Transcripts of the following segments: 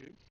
Ok.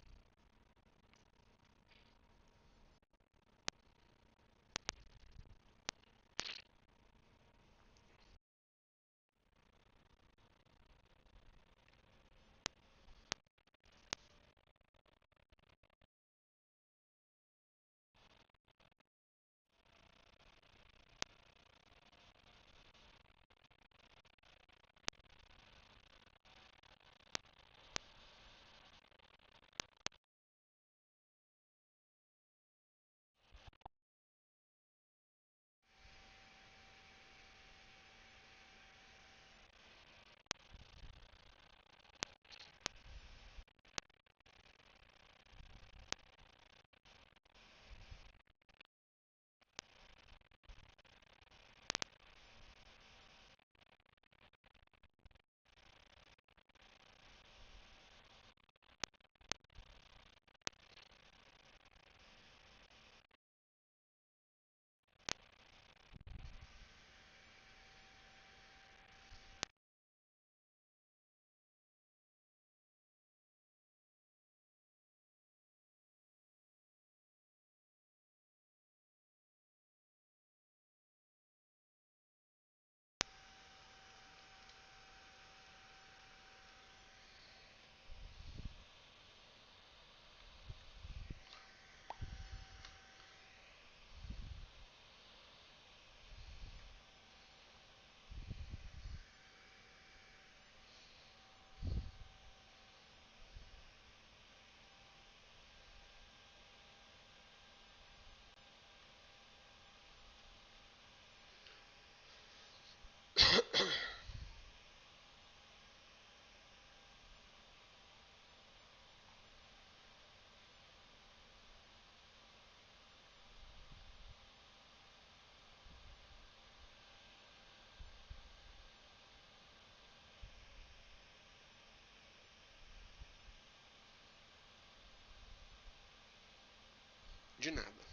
De nada.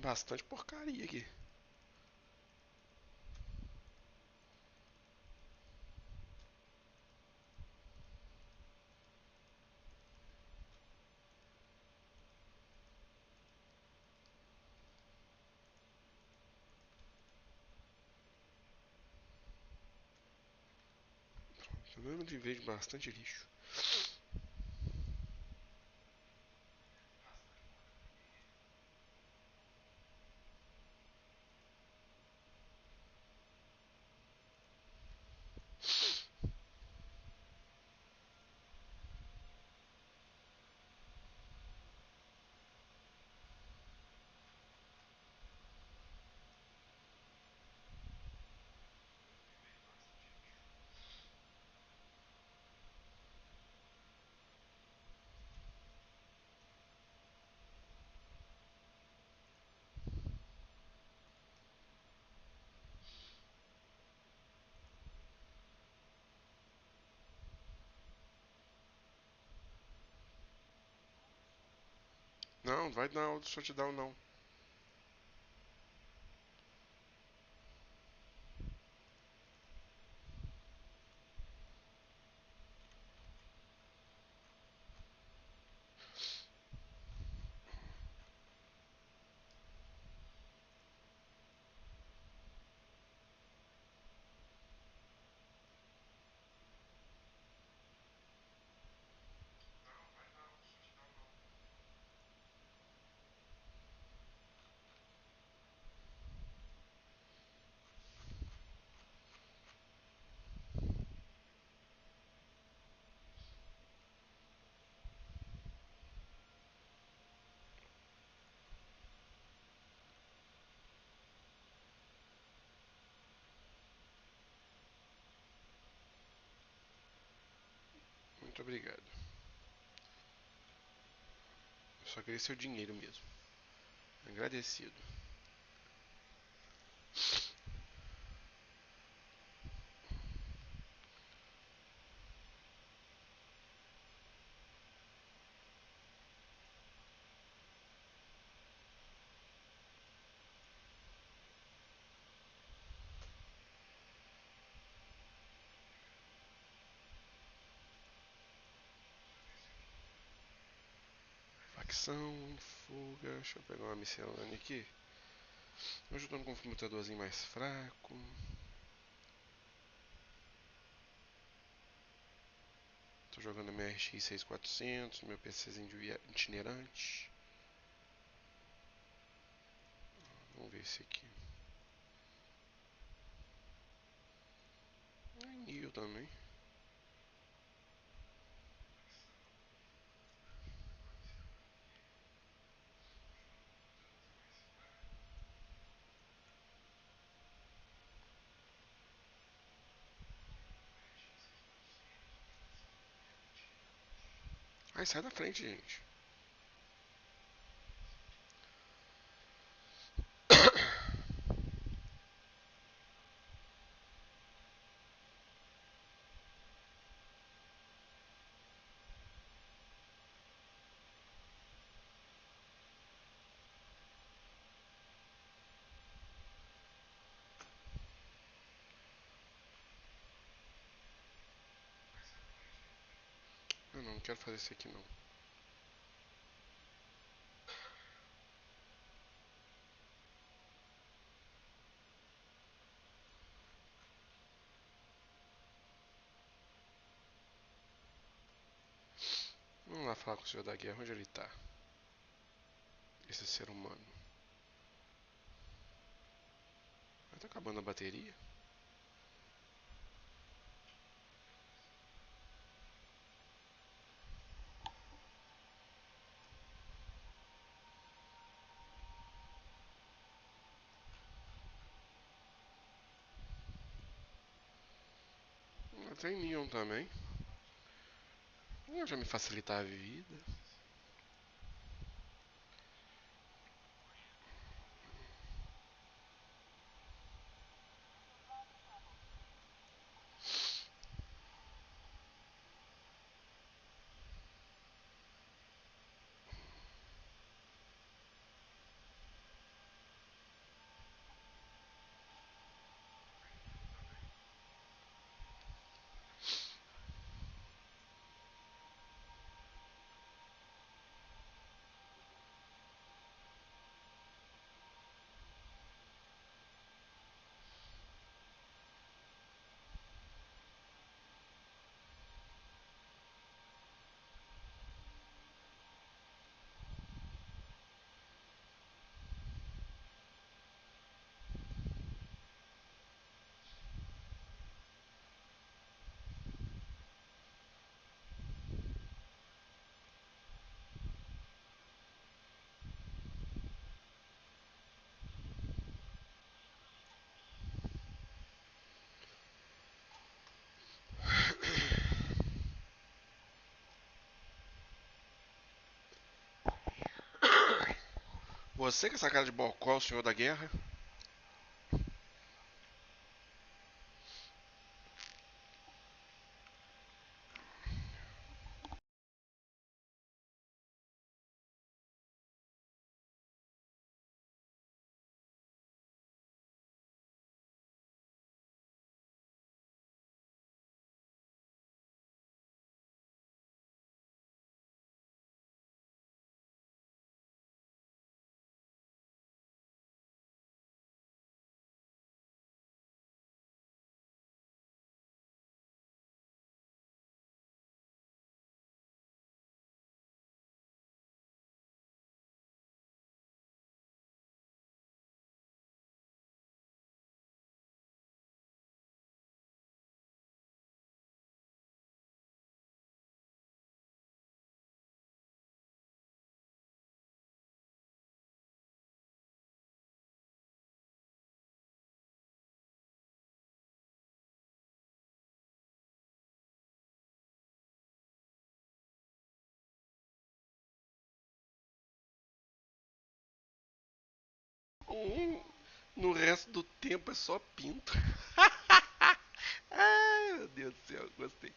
Tem bastante porcaria aqui. Eu de vejo bastante lixo. Não, não vai dar outro shutdown não. Muito obrigado. Eu só queria seu dinheiro mesmo. Agradecido. Facção, fuga. Deixa eu pegar uma miscelânea aqui. Hoje eu tô com um computadorzinho mais fraco. Tô jogando minha RX 6400, meu PCzinho de itinerante. Vamos ver esse aqui. É new também. Ai, sai da frente, gente. Eu não quero fazer isso aqui não. Vamos lá falar com o senhor da guerra, onde ele tá? Esse ser humano. Tá acabando a bateria? Tem Neon também. Já me facilitar a vida. Você com essa cara de bocó, o senhor da guerra. No resto do tempo é só pinto. Ai, meu Deus do céu, gostei.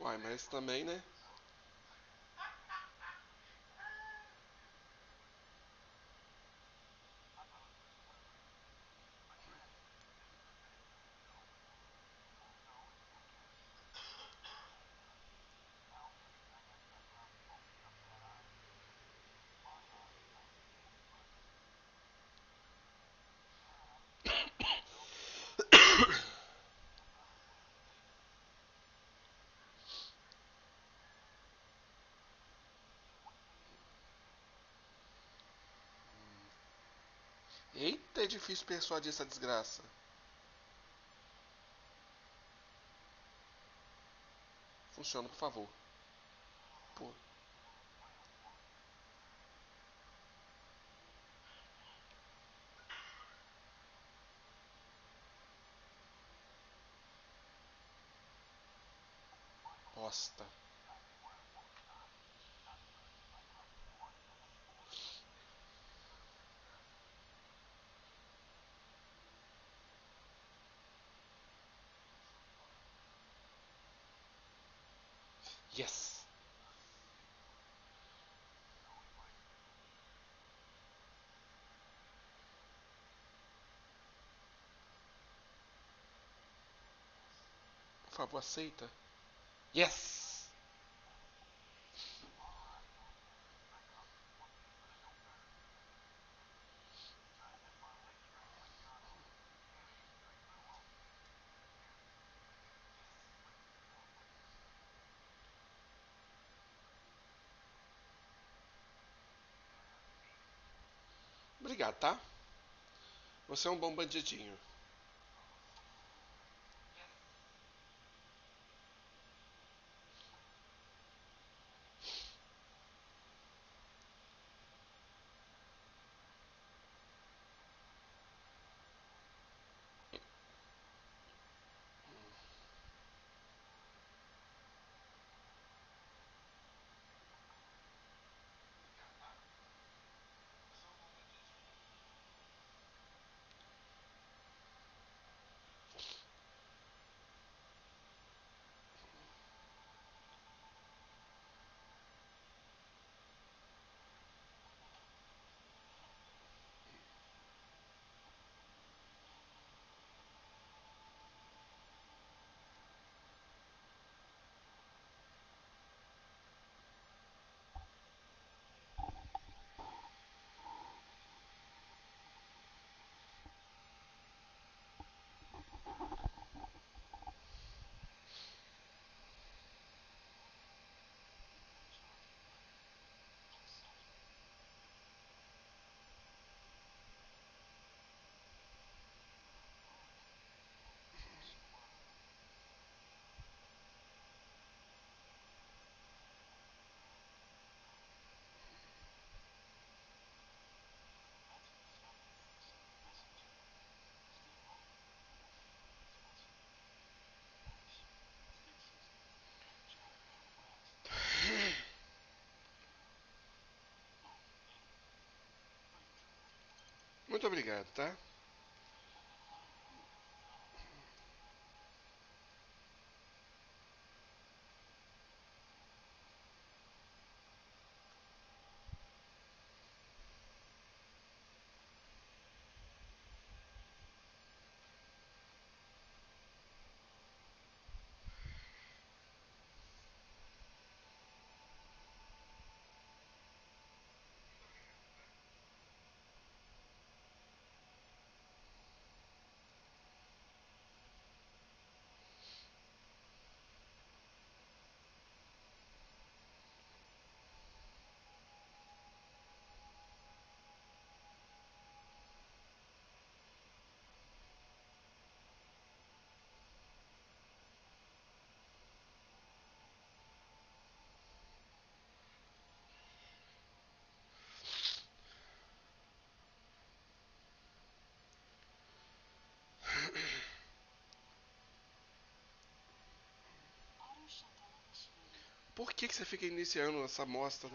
Uai, mas também, né? Eita, é difícil persuadir essa desgraça. Funciona, por favor. Pô. Bosta. Yes. Por favor, aceita. Yes. Obrigado, tá? Você é um bom bandidinho. Muito obrigado, tá? Por que você fica iniciando essa amostra?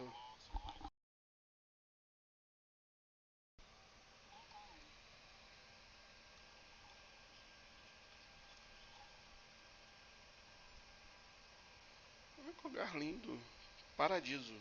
Que lugar lindo. Paradiso.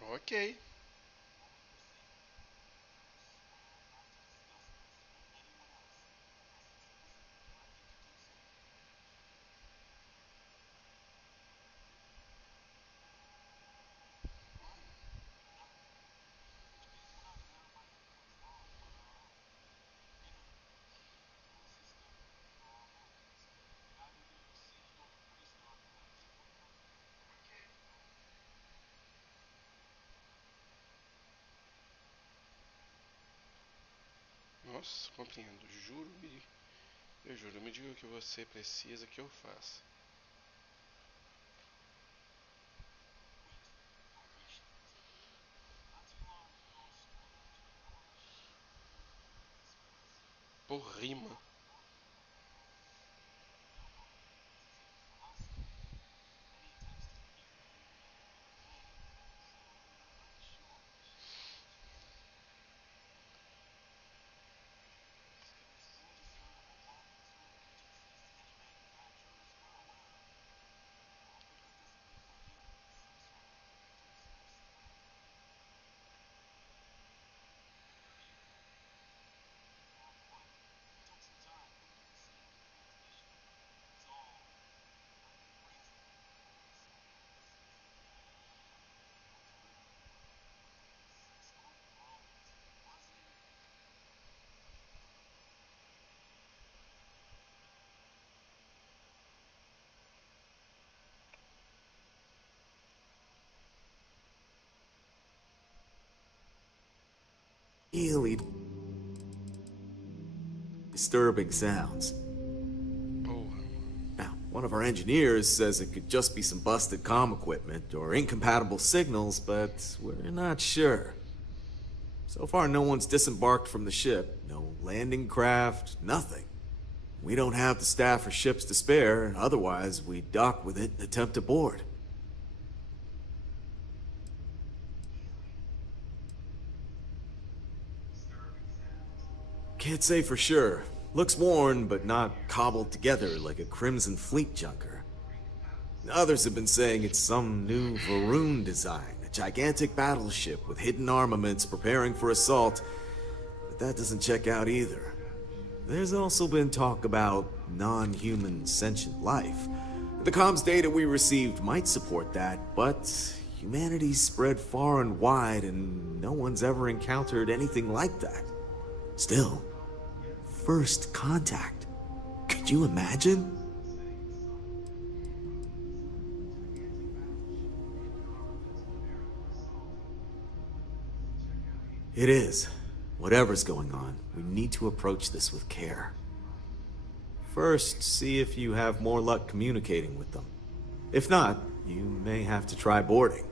Ok. Nossa, compreendo. Juro-me. Eu juro, me diga o que você precisa que eu faça. Por rima. really disturbing sounds. Porra. Now, one of our engineers says it could just be some busted comm equipment or incompatible signals, but we're not sure. So far, no one's disembarked from the ship. No landing craft, nothing. We don't have the staff or ships to spare, otherwise we'd dock with it and attempt to board. Can't say for sure. Looks worn, but not cobbled together like a Crimson Fleet junker. Others have been saying it's some new Varun design, a gigantic battleship with hidden armaments preparing for assault, but that doesn't check out either. There's also been talk about non-human sentient life. The comms data we received might support that, but humanity's spread far and wide and no one's ever encountered anything like that. Still, first contact. Could you imagine? It is. Whatever's going on, we need to approach this with care. First, see if you have more luck communicating with them. If not, you may have to try boarding.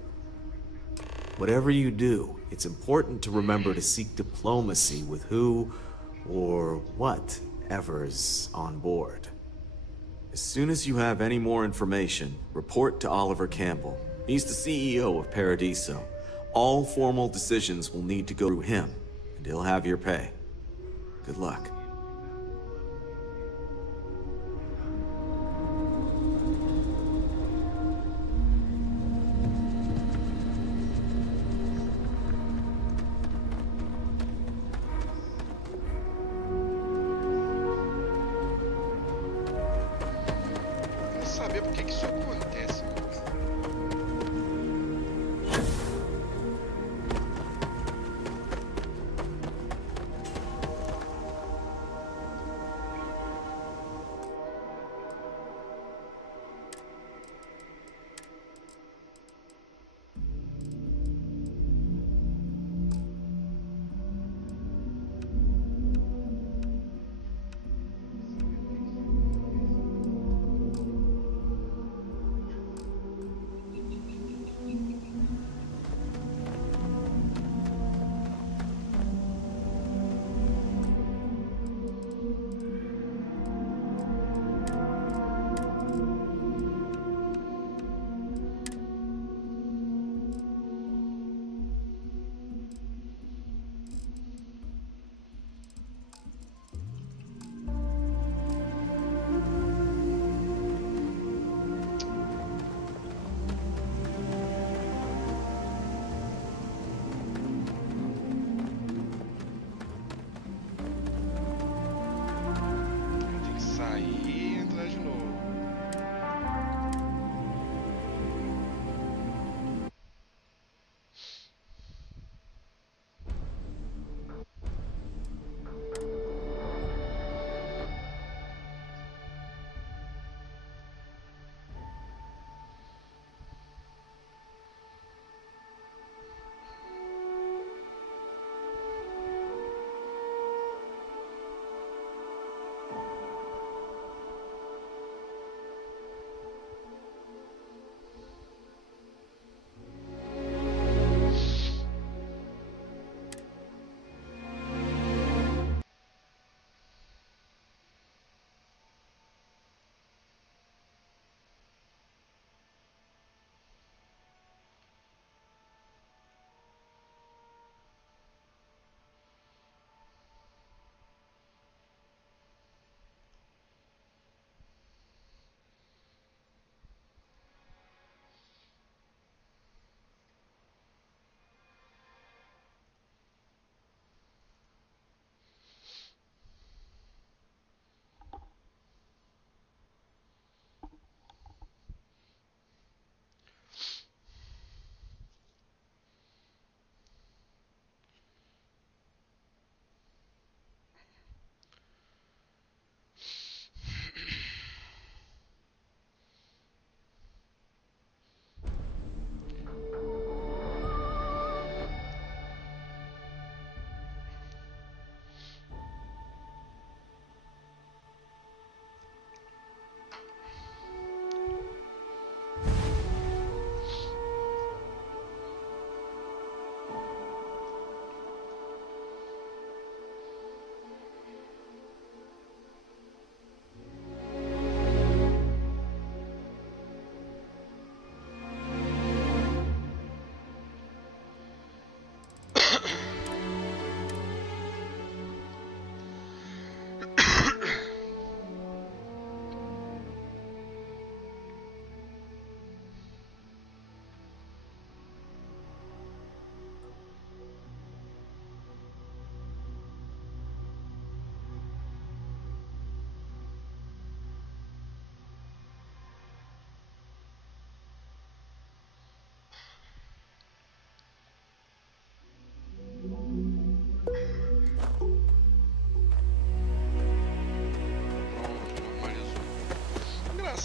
Whatever you do, it's important to remember to seek diplomacy with who or whatever's on board. As soon as you have any more information, report to Oliver Campbell. He's the CEO of Paradiso. All formal decisions will need to go through him, and he'll have your pay. Good luck. Eu quero saber por que que isso acontece.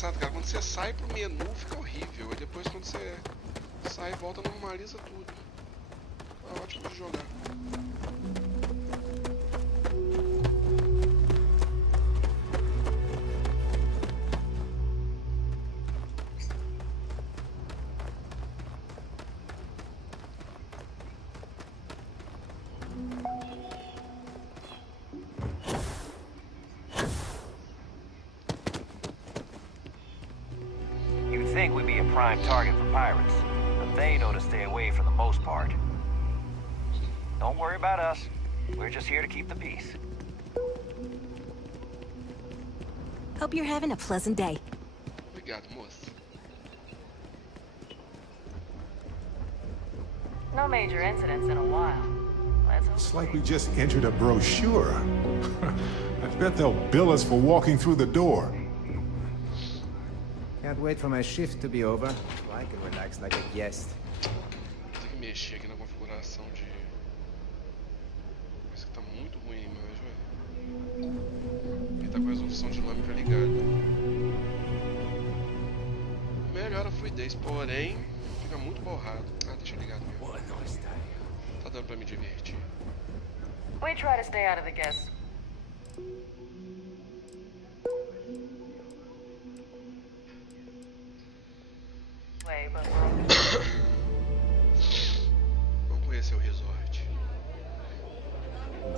engraçado, cara. Quando você sai pro menu fica horrível. E depois quando você sai e volta, normaliza tudo. É ótimo de jogar. You'd think we'd be a prime target for pirates, but they know to stay away for the most part. Don't worry about us. We're just here to keep the peace. Hope you're having a pleasant day. Obrigado, moça. No major incidents in a while. Let's hope. It's like we just entered a brochure. I bet they'll bill us for walking through the door. Can't wait for my shift to be over, so I can relax like a guest. Tem que mexer aqui na configuração de... Isso que tá muito ruim a imagem, velho. Ele tá com a resolução dinâmica ligada. Melhora a fluidez, porém fica muito borrado. Ah, deixa ligado mesmo. Tá dando pra me divertir. We try to stay out of the guests. Way, but we're Vamos conhecer o resort.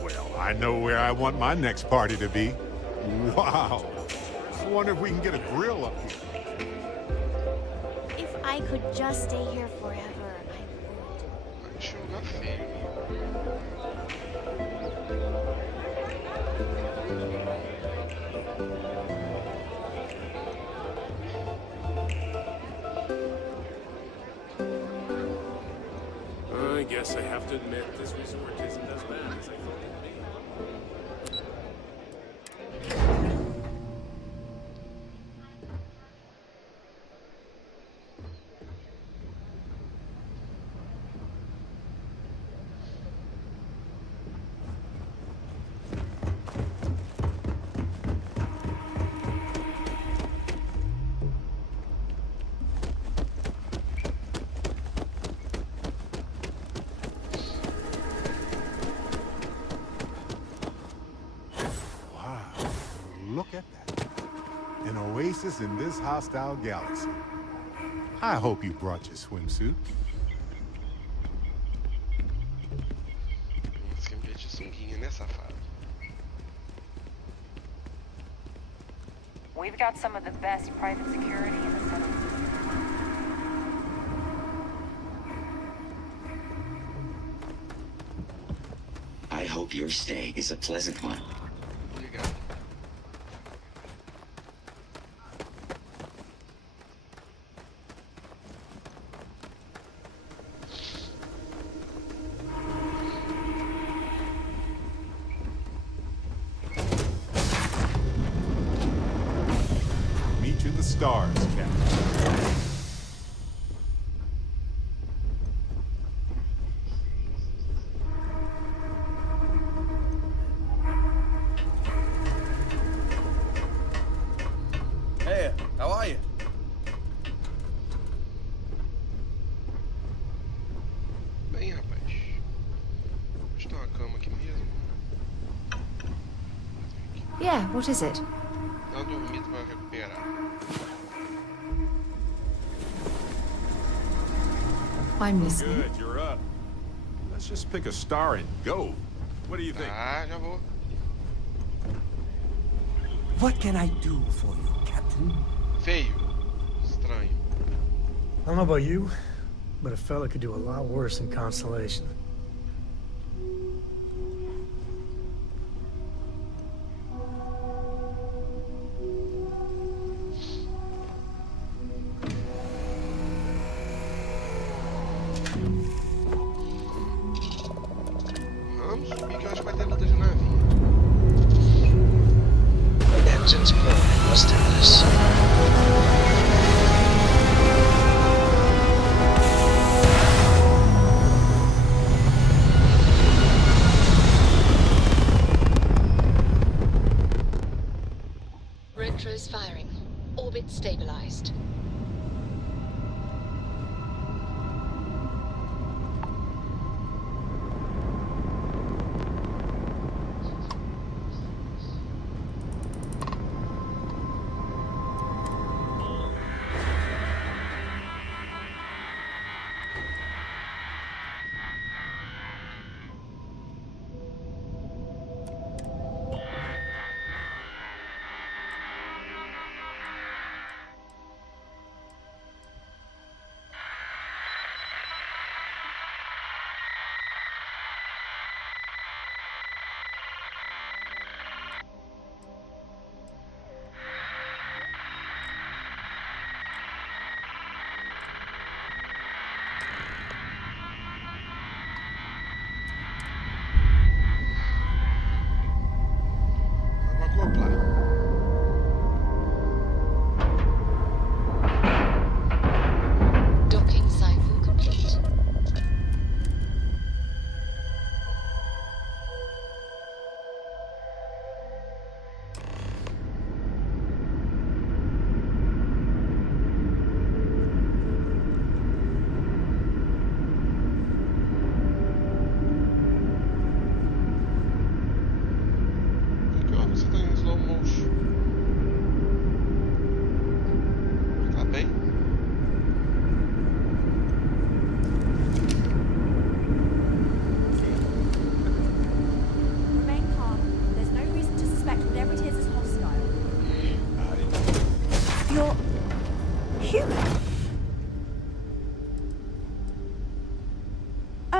Well, I know where I want my next party to be. Wow. I wonder if we can get a grill up here. If I could just stay here forever, I would. Vai jogar feio. I guess I have to admit this resort isn't as bad as I thought it would be. Wow. Look at that. An oasis in this hostile galaxy. I hope you brought your swimsuit. Esquema de sunguinha, né, safado? We've got some of the best private security in the settlement. I hope your stay is a pleasant one. Obrigado. Meet you the stars, Captain. Hey, how are you? Bem, rapaz. Deixa eu dar uma cama aqui mesmo. Yeah, what is it? Dá uma dormida pra recuperar. I'm listening. Good, you're up. Let's just pick a star and go. What do you think? Ah, já vou. What can I do for you, Captain? Feio. Estranho. I don't know about you, but a fella could do a lot worse than Constellation. Vamos subir que eu acho que vai ter luta de navio. Engines burning rustiness.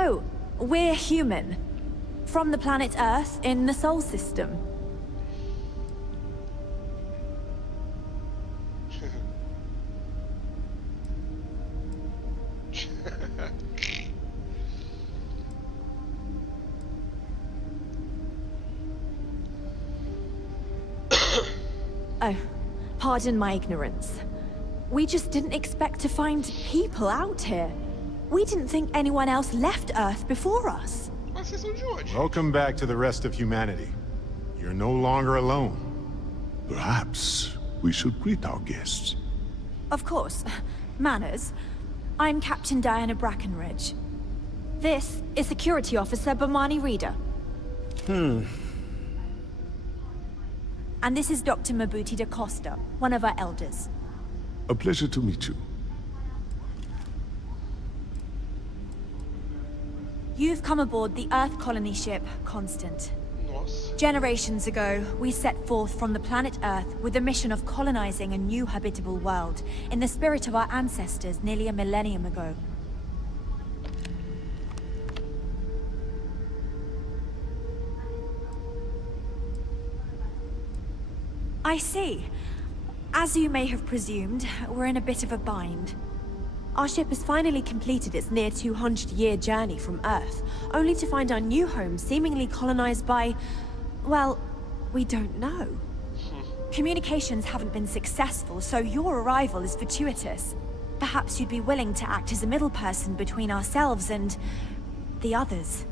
Oh, we're human. From the planet Earth in the Sol system. Oh, pardon my ignorance. We just didn't expect to find people out here. We didn't think anyone else left Earth before us. Welcome back to the rest of humanity. You're no longer alone. Perhaps we should greet our guests. Of course. Manners. I'm Captain Diana Brackenridge. This is Security Officer Bomani Reader. And this is Dr. Mabuti da Costa, one of our elders. A pleasure to meet you. You've come aboard the Earth colony ship, Constant. Generations ago, we set forth from the planet Earth with the mission of colonizing a new habitable world, in the spirit of our ancestors nearly a millennium ago. I see. As you may have presumed, we're in a bit of a bind. Our ship has finally completed its near 200-year journey from Earth, only to find our new home seemingly colonized by... well, we don't know. Communications haven't been successful, so your arrival is fortuitous. Perhaps you'd be willing to act as a middle person between ourselves and... the others.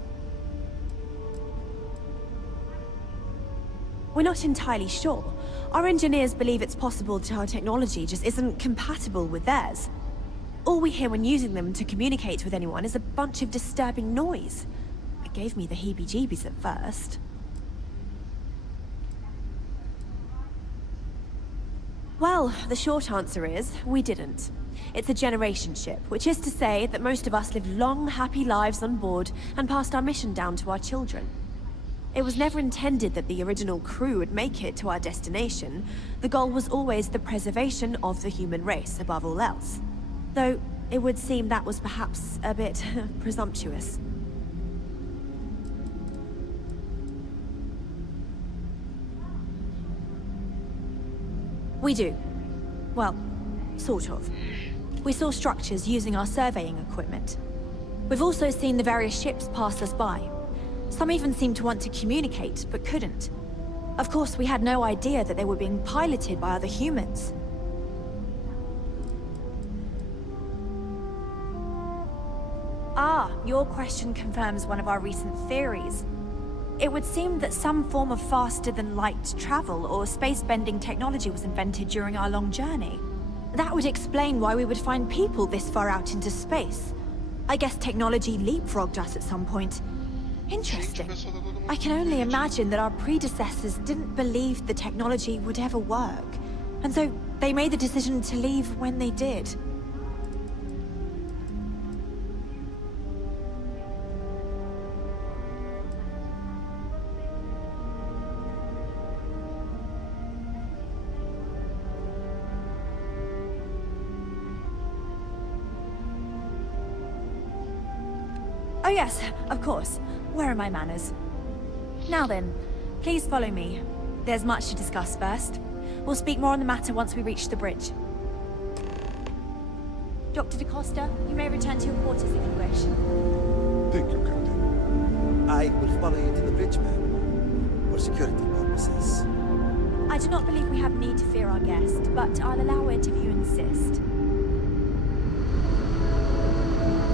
We're not entirely sure. Our engineers believe it's possible that our technology just isn't compatible with theirs. All we hear when using them to communicate with anyone is a bunch of disturbing noise. It gave me the heebie-jeebies at first. Well, the short answer is, we didn't. It's a generation ship, which is to say that most of us lived long, happy lives on board and passed our mission down to our children. It was never intended that the original crew would make it to our destination. The goal was always the preservation of the human race, above all else. Though, it would seem that was perhaps a bit presumptuous. We do. Well, sort of. We saw structures using our surveying equipment. We've also seen the various ships pass us by. Some even seemed to want to communicate, but couldn't. Of course, we had no idea that they were being piloted by other humans. Ah, your question confirms one of our recent theories. It would seem that some form of faster-than-light travel or space-bending technology was invented during our long journey. That would explain why we would find people this far out into space. I guess technology leapfrogged us at some point. Interesting. I can only imagine that our predecessors didn't believe the technology would ever work. And so they made the decision to leave when they did. Oh yes, of course. Where are my manners? Now then, please follow me. There's much to discuss first. We'll speak more on the matter once we reach the bridge. Dr. da Costa, you may return to your quarters if you wish. Thank you, Captain. I will follow you to the bridge, ma'am. For security purposes. I do not believe we have need to fear our guest, but I'll allow it if you insist.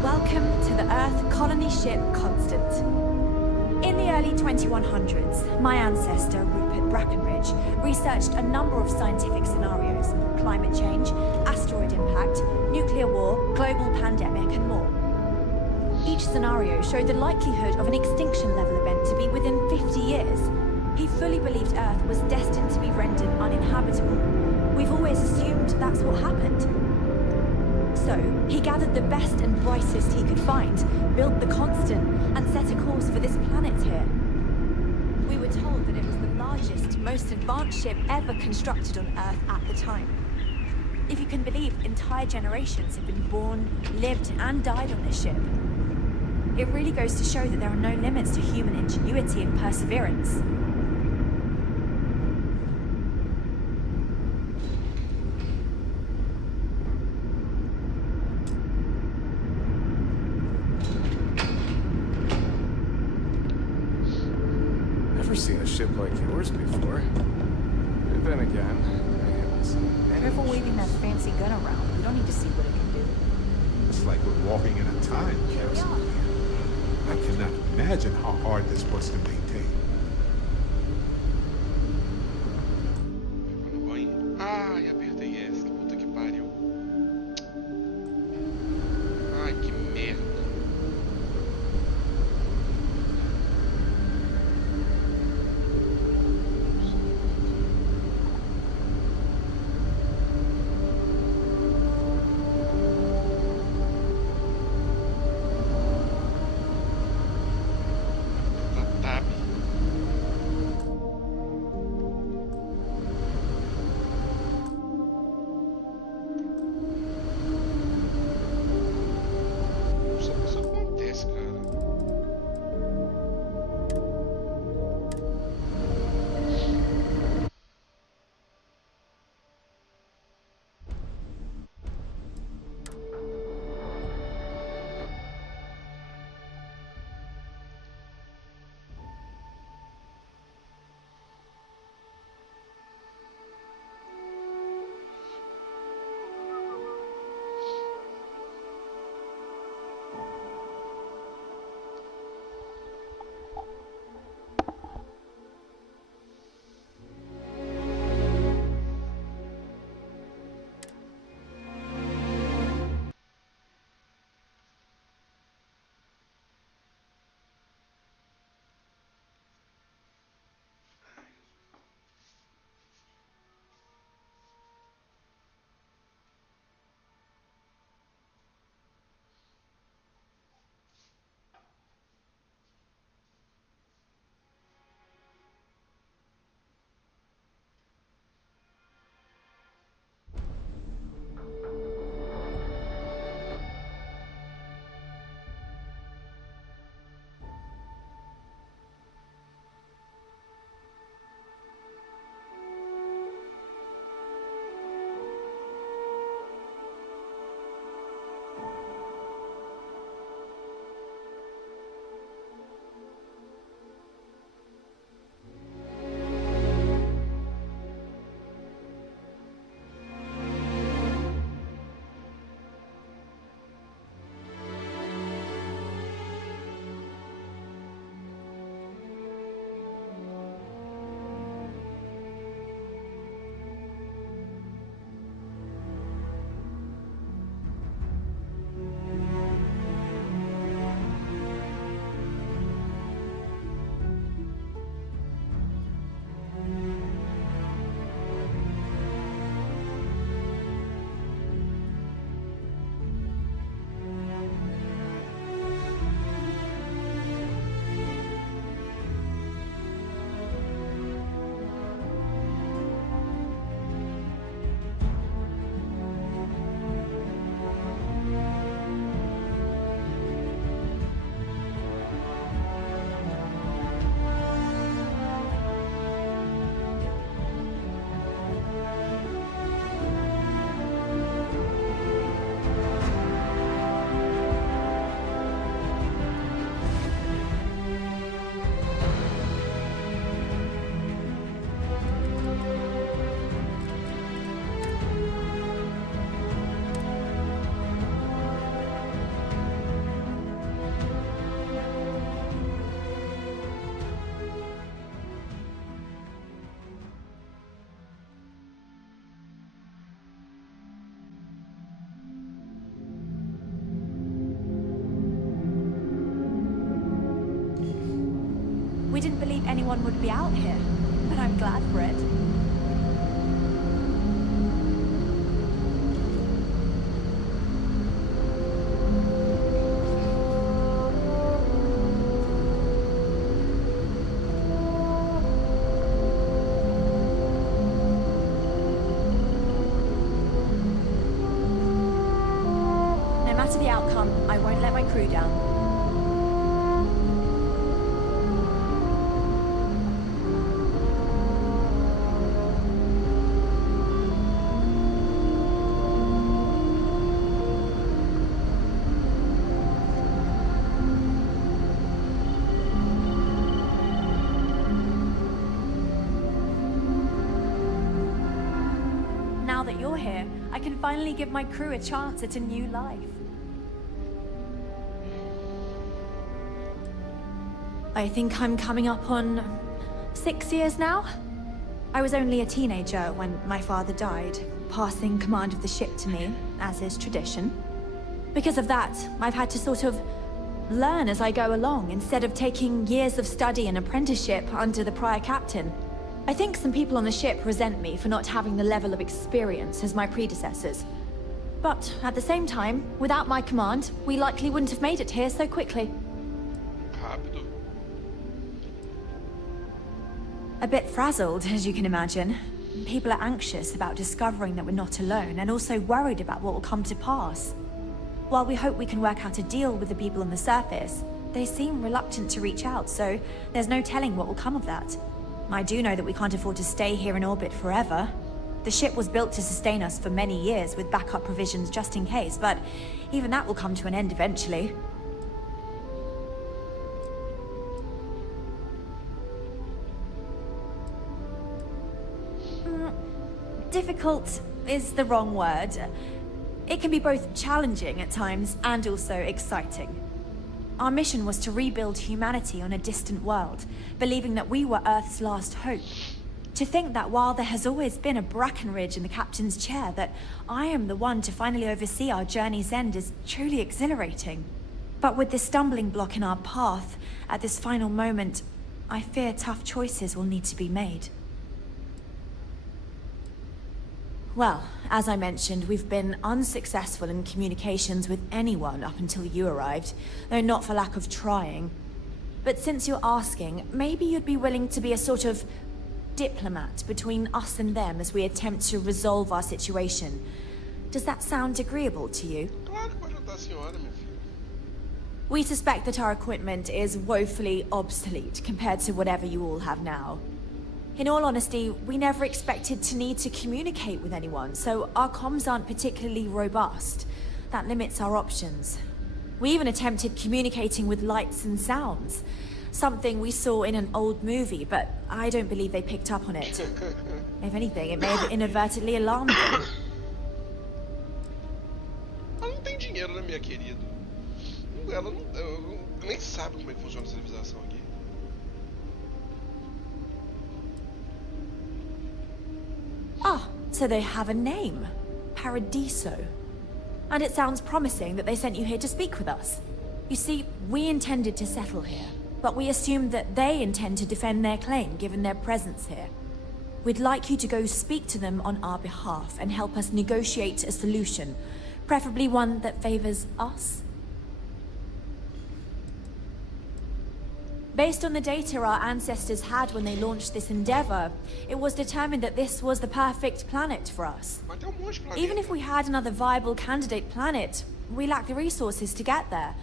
Welcome to the Earth colony ship Constant. In the early 2100s, my ancestor, Rupert Brackenridge, researched a number of scientific scenarios: climate change, asteroid impact, nuclear war, global pandemic, and more. Each scenario showed the likelihood of an extinction-level event to be within 50 years. He fully believed Earth was destined to be rendered uninhabitable. We've always assumed that's what happened. So, he gathered the best and brightest he could find, built the Constant, and set a course for this planet here. We were told that it was the largest, most advanced ship ever constructed on Earth at the time. If you can believe, entire generations have been born, lived, and died on this ship. It really goes to show that there are no limits to human ingenuity and perseverance. Never seen a ship like yours before. And then again, I haven't seen any. Careful waving that fancy gun around. You don't need to see what it can do. It's like we're walking in a time capsule. I cannot imagine how hard this was to maintain. Ficou no banho. Ai, apertei essa. Puta que pariu. Ai, que merda. We didn't believe anyone would be out here, but I'm glad for it. No matter the outcome, I won't let my crew down. here, I can finally give my crew a chance at a new life. I think I'm coming up on 6 years now. I was only a teenager when my father died, passing command of the ship to me, as is tradition. Because of that, I've had to sort of learn as I go along, instead of taking years of study and apprenticeship under the prior captain. I think some people on the ship resent me for not having the level of experience as my predecessors. But at the same time, without my command, we likely wouldn't have made it here so quickly. Rápido. A bit frazzled, as you can imagine. People are anxious about discovering that we're not alone, and also worried about what will come to pass. While we hope we can work out a deal with the people on the surface, they seem reluctant to reach out, so there's no telling what will come of that. I do know that we can't afford to stay here in orbit forever. The ship was built to sustain us for many years with backup provisions just in case, but even that will come to an end eventually. Difficult is the wrong word. It can be both challenging at times and also exciting. Our mission was to rebuild humanity on a distant world, believing that we were Earth's last hope. To think that while there has always been a Brackenridge in the captain's chair, that I am the one to finally oversee our journey's end is truly exhilarating. But with this stumbling block in our path, at this final moment, I fear tough choices will need to be made. Well, as I mentioned, we've been unsuccessful in communications with anyone up until you arrived, though not for lack of trying. But since you're asking, maybe you'd be willing to be a sort of diplomat between us and them as we attempt to resolve our situation. Does that sound agreeable to you? Claro que pode ajudar a senhora, meu filho. We suspect that our equipment is woefully obsolete compared to whatever you all have now. In all honesty, we never expected to need to communicate with anyone, so our comms aren't particularly robust. That limits our options. We even attempted communicating with lights and sounds, something we saw in an old movie, but I don't believe they picked up on it. If anything, it may have inadvertently alarmed them. Ela não tem dinheiro, né, minha querida? Ela nem sabe como é que funciona a civilização aqui. Ah, so they have a name. Paradiso. And it sounds promising that they sent you here to speak with us. You see, we intended to settle here, but we assumed that they intend to defend their claim given their presence here. We'd like you to go speak to them on our behalf and help us negotiate a solution, preferably one that favors us. Based on the data our ancestors had when they launched this endeavor, it was determined that this was the perfect planet for us. Even if we had another viable candidate planet, we lack the resources to get there.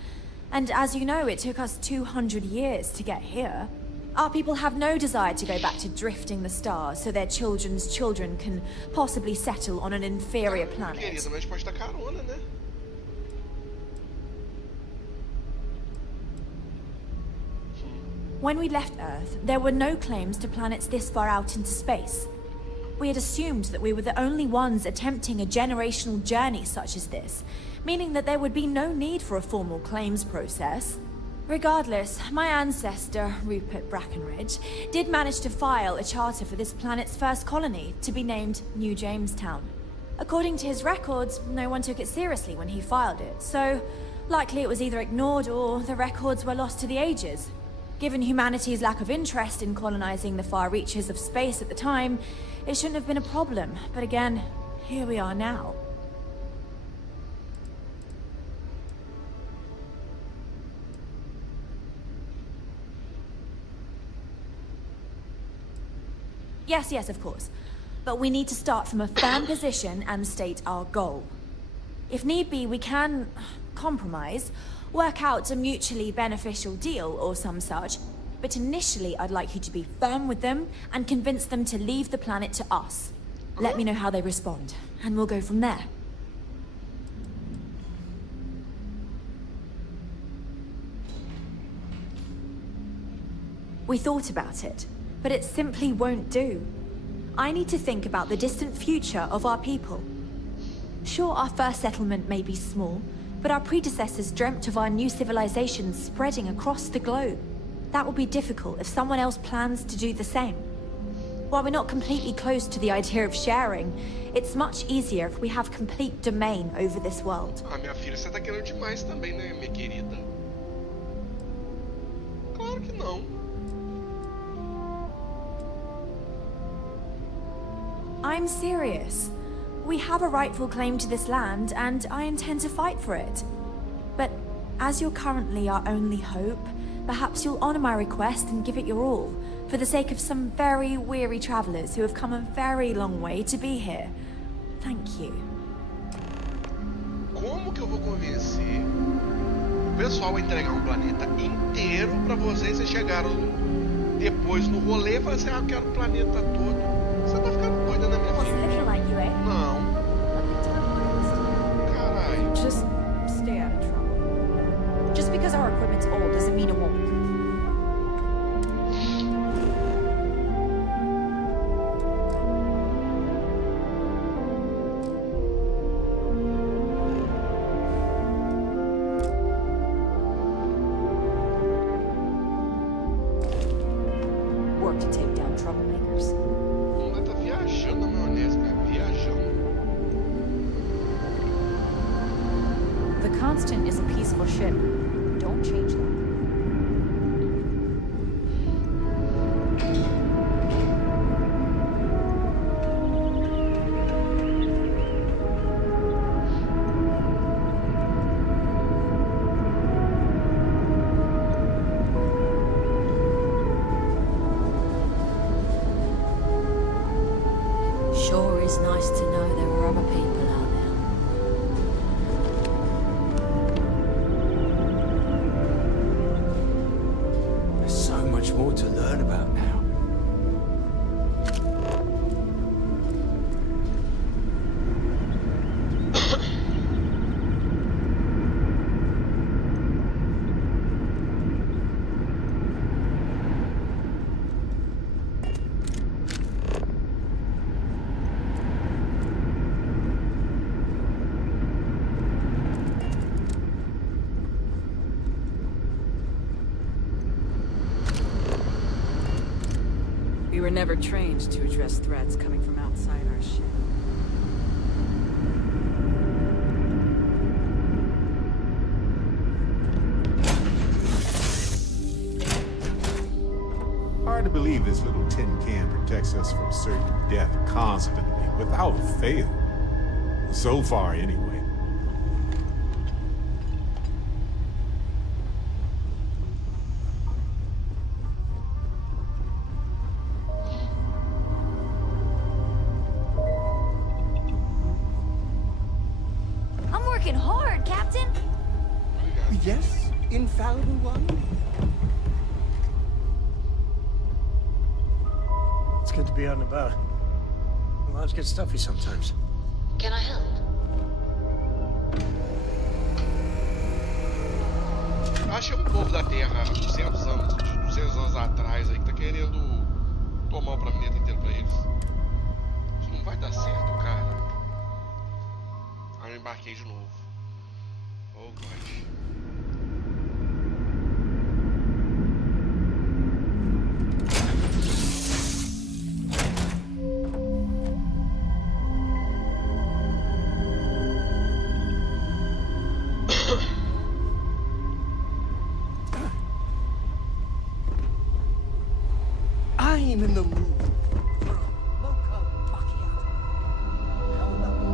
And as you know, it took us 200 years to get here. Our people have no desire to go back to drifting the stars so their children's children can possibly settle on an inferior planet. Querida, mas pode dar carona, né? When we left Earth, there were no claims to planets this far out into space. We had assumed that we were the only ones attempting a generational journey such as this, meaning that there would be no need for a formal claims process. Regardless, my ancestor, Rupert Brackenridge, did manage to file a charter for this planet's first colony, to be named New Jamestown. According to his records, no one took it seriously when he filed it, so likely it was either ignored or the records were lost to the ages. Given humanity's lack of interest in colonizing the far reaches of space at the time, it shouldn't have been a problem, but again, here we are now. Yes, of course. But we need to start from a firm position and state our goal. If need be, we can compromise, work out a mutually beneficial deal or some such, but initially I'd like you to be firm with them and convince them to leave the planet to us. Let me know how they respond, and we'll go from there. We thought about it, but it simply won't do. I need to think about the distant future of our people. Sure, our first settlement may be small, but our predecessors dreamt of our new civilization spreading across the globe. That will be difficult if someone else plans to do the same. While we're not completely close to the idea of sharing, it's much easier if we have complete domain over this world. Ah, minha filha, você tá querendo demais também, né, minha querida? Claro que não. I'm serious. We have a rightful claim to this land, and I intend to fight for it. But as you're currently our only hope, perhaps you'll honor my request and give it your all, for the sake of some very weary travelers who have come a very long way to be here. Thank you. Como que eu vou convencer o pessoal a entregar um planeta inteiro pra vocês? Vocês chegaram depois no rolê e falaram assim, ah, eu quero o planeta todo. Você tá ficando doida, né, minha What's filha? it looking like, you, eh? Não. Caralho. Just stay out of trouble. Just because our equipment's old doesn't mean it won't. Work to take down troublemakers. Ela tá viajando na maionese, cara. Viajando. The Constant is a peaceful ship. Don't change that. Sure is nice to know there are other people out there. There's so much more to learn about now. We were never trained to address threats coming from outside our ship. Hard to believe this little tin can protects us from certain death constantly, without fail. So far, anyway. I'm working hard, Captain. Yes, infallible one. It's good to be out and about. Lives get stuffy sometimes. Can I help? Achei um povo da Terra há 200 anos, 200 anos atrás aí, que tá querendo tomar o planeta inteiro pra eles. Isso não vai dar certo, cara. Aí eu embarquei de novo. Oh, God. I'm in the mood for a mocha macchiato. How about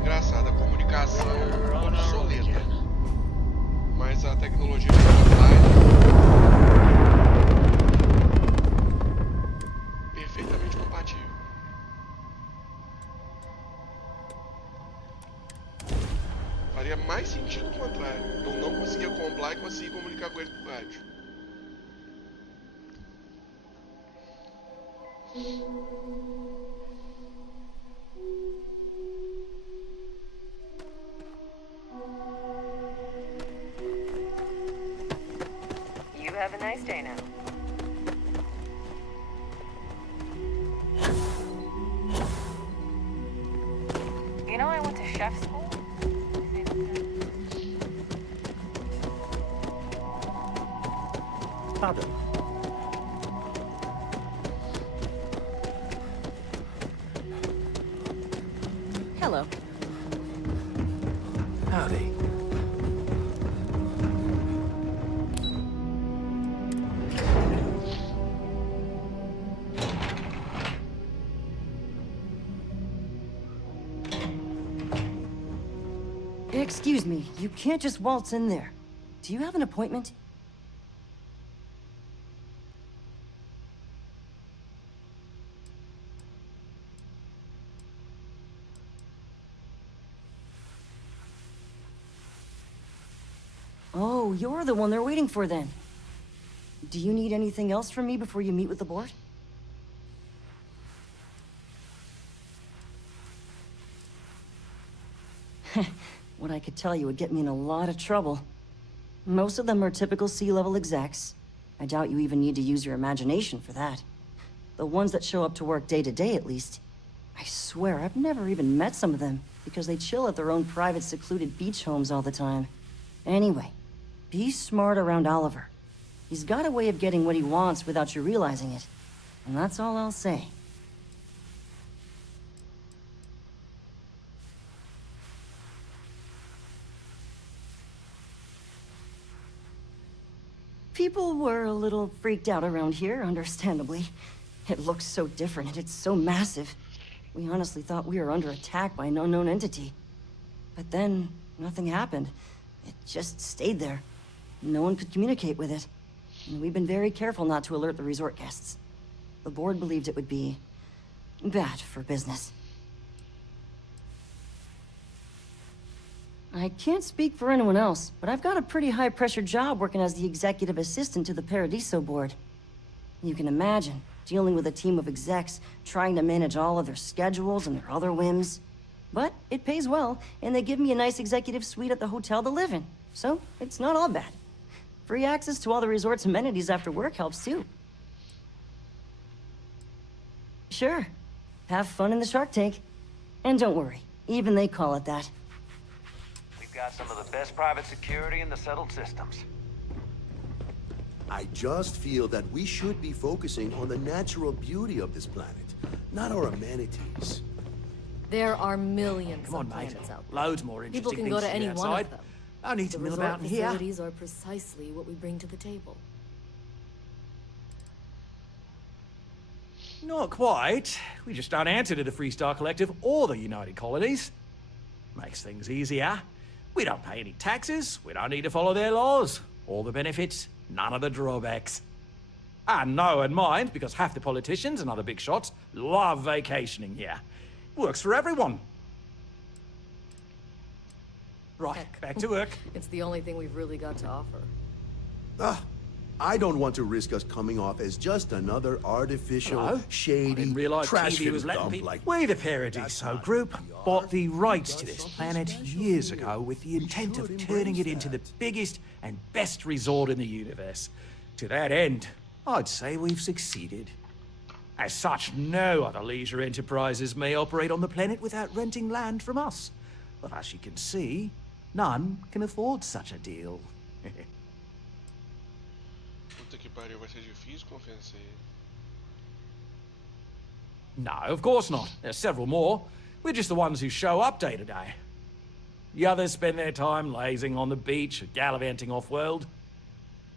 Engraçado, a comunicação obsoleta. Mas a tecnologia online perfeitamente compatível. Faria mais sentido o contrário. Eu não conseguia comprar e conseguia comunicar com ele por rádio. chef's school? Pardon. Hello. Howdy. Excuse me, you can't just waltz in there. Do you have an appointment? Oh, you're the one they're waiting for then. Do you need anything else from me before you meet with the board? What I could tell you would get me in a lot of trouble. Most of them are typical C-level execs. I doubt you even need to use your imagination for that. The ones that show up to work day to day, at least. I swear, I've never even met some of them, because they chill at their own private, secluded beach homes all the time. Anyway, be smart around Oliver. He's got a way of getting what he wants without you realizing it. And that's all I'll say. People were a little freaked out around here, understandably. It looks so different and it's so massive. We honestly thought we were under attack by an unknown entity. But then, nothing happened. It just stayed there. No one could communicate with it. And we've been very careful not to alert the resort guests. The board believed it would be bad for business. I can't speak for anyone else, but I've got a pretty high-pressure job working as the executive assistant to the Paradiso board. You can imagine, dealing with a team of execs, trying to manage all of their schedules and their other whims. But it pays well, and they give me a nice executive suite at the hotel to live in, so it's not all bad. Free access to all the resort's amenities after work helps too. Sure. Have fun in the shark tank. And don't worry, even they call it that. We've got some of the best private security in the settled systems. I just feel that we should be focusing on the natural beauty of this planet, not our amenities. There are millions Come on, of mate. planets out there. Loads more People interesting can go things to any one outside. of them. I need The to mill resort about in here. facilities are precisely what we bring to the table. Not quite. We just don't answer to the Freestar Collective or the United Colonies. Makes things easier. We don't pay any taxes. We don't need to follow their laws. All the benefits, none of the drawbacks. And no one minds because half the politicians and other big shots love vacationing here. Works for everyone. Right, Heck. back to work. It's the only thing we've really got to offer. I don't want to risk us coming off as just another artificial, Hello? I shady, didn't realize trash TV was letting dump people... like... We, the Paradiso Group, bought the rights to this planet years ago with the intent of turning it into the biggest and best resort in the universe. To that end, I'd say we've succeeded. As such, no other leisure enterprises may operate on the planet without renting land from us. But as you can see, none can afford such a deal. Puta que pariu, vai ser difícil convencer ele. No, of course not. There's several more. We're just the ones who show up day to day. The others spend their time lazing on the beach or gallivanting off-world.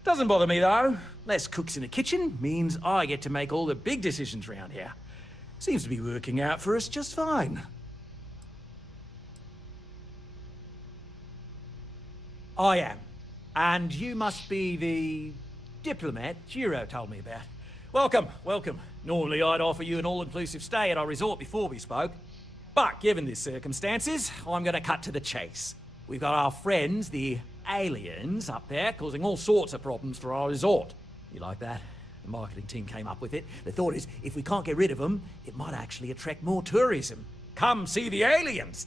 Doesn't bother me, though. Less cooks in the kitchen means I get to make all the big decisions around here. Seems to be working out for us just fine. I am. And you must be the diplomat Giro told me about. Welcome, welcome. Normally I'd offer you an all-inclusive stay at our resort before we spoke. But given the circumstances, I'm gonna cut to the chase. We've got our friends, the aliens, up there, causing all sorts of problems for our resort. You like that? The marketing team came up with it. The thought is, if we can't get rid of them, it might actually attract more tourism. Come see the aliens!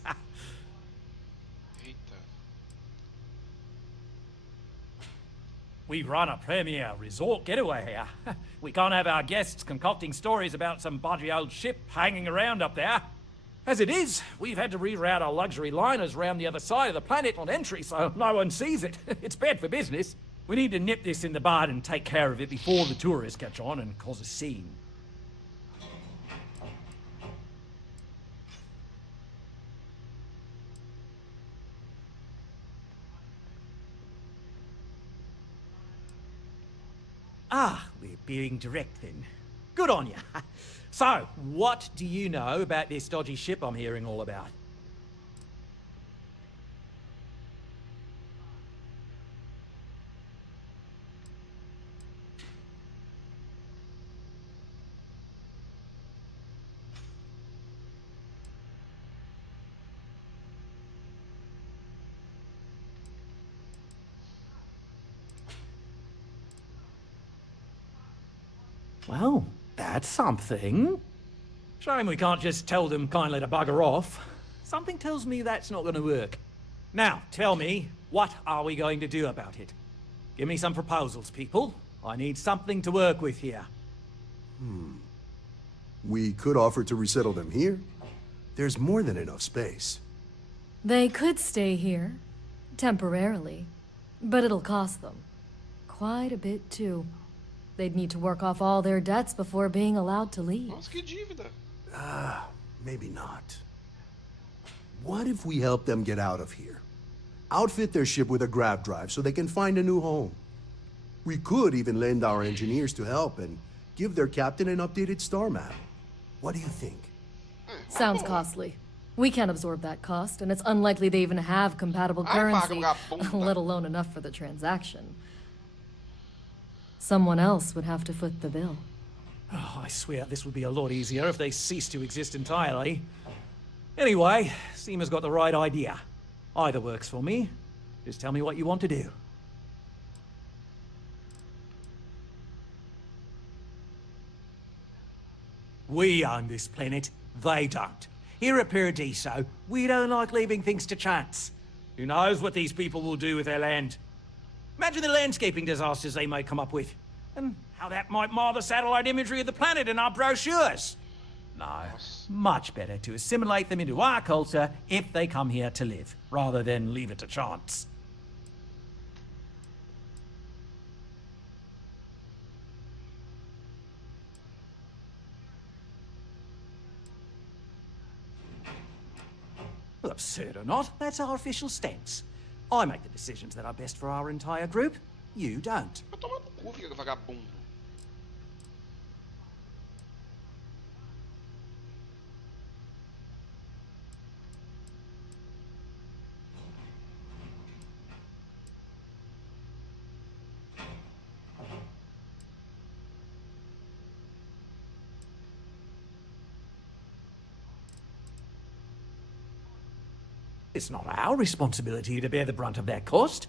We run a premier resort getaway here. We can't have our guests concocting stories about some budgy old ship hanging around up there. As it is, we've had to reroute our luxury liners round the other side of the planet on entry so no one sees it. It's bad for business. We need to nip this in the bud and take care of it before the tourists catch on and cause a scene. Ah, we're being direct then. Good on you. So, what do you know about this dodgy ship I'm hearing all about? Well, that's something. Shame we can't just tell them kindly to bugger off. Something tells me that's not going to work. Now, tell me, what are we going to do about it? Give me some proposals, people. I need something to work with here. We could offer to resettle them here. There's more than enough space. They could stay here, temporarily, but it'll cost them. Quite a bit, too. They'd need to work off all their debts before being allowed to leave. Nossa, que dívida. Maybe not. What if we help them get out of here? Outfit their ship with a grav drive so they can find a new home. We could even lend our engineers to help and give their captain an updated star map. What do you think? Sounds costly. We can't absorb that cost, and it's unlikely they even have compatible currency, let alone enough for the transaction. Someone else would have to foot the bill. Oh, I swear this would be a lot easier if they ceased to exist entirely. Anyway, Seema's got the right idea. Either works for me. Just tell me what you want to do. We own this planet, they don't. Here at Paradiso, we don't like leaving things to chance. Who knows what these people will do with their land? Imagine the landscaping disasters they may come up with, and how that might mar the satellite imagery of the planet in our brochures. No, much better to assimilate them into our culture if they come here to live, rather than leave it to chance. Well, absurd or not, that's our official stance. I make the decisions that are best for our entire group. You don't. Vai tomar no cu, vagabundo. It's not our responsibility to bear the brunt of that cost.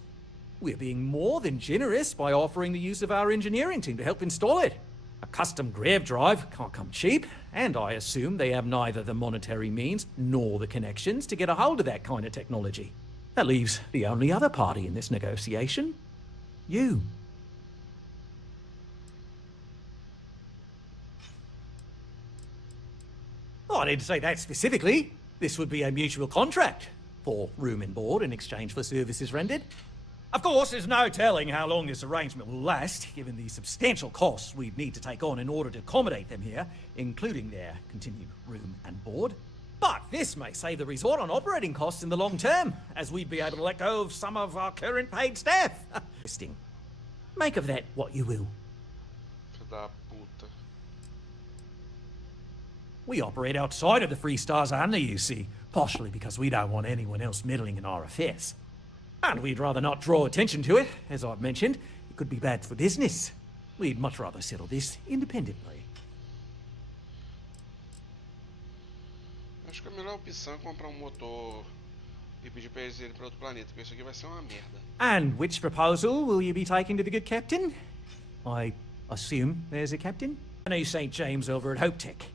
We're being more than generous by offering the use of our engineering team to help install it. A custom grav drive can't come cheap, and I assume they have neither the monetary means nor the connections to get a hold of that kind of technology. That leaves the only other party in this negotiation. You. Oh, I didn't say that specifically. This would be a mutual contract. For room and board in exchange for services rendered. Of course, there's no telling how long this arrangement will last, given the substantial costs we'd need to take on in order to accommodate them here, including their continued room and board. But this may save the resort on operating costs in the long term, as we'd be able to let go of some of our current paid staff. Make of that what you will. Filho da puta. We operate outside of the Free Stars only, you see, partially because we don't want anyone else meddling in our affairs. And we'd rather not draw attention to it, as I've mentioned. It could be bad for business. We'd much rather settle this independently. Acho que a melhor opção é comprar motor e pedir pra eles irem pra outro planeta, porque isso aqui vai ser uma merda. And which proposal will you be taking to the good captain? I assume there's a captain? I know St. James over at Hope Tech.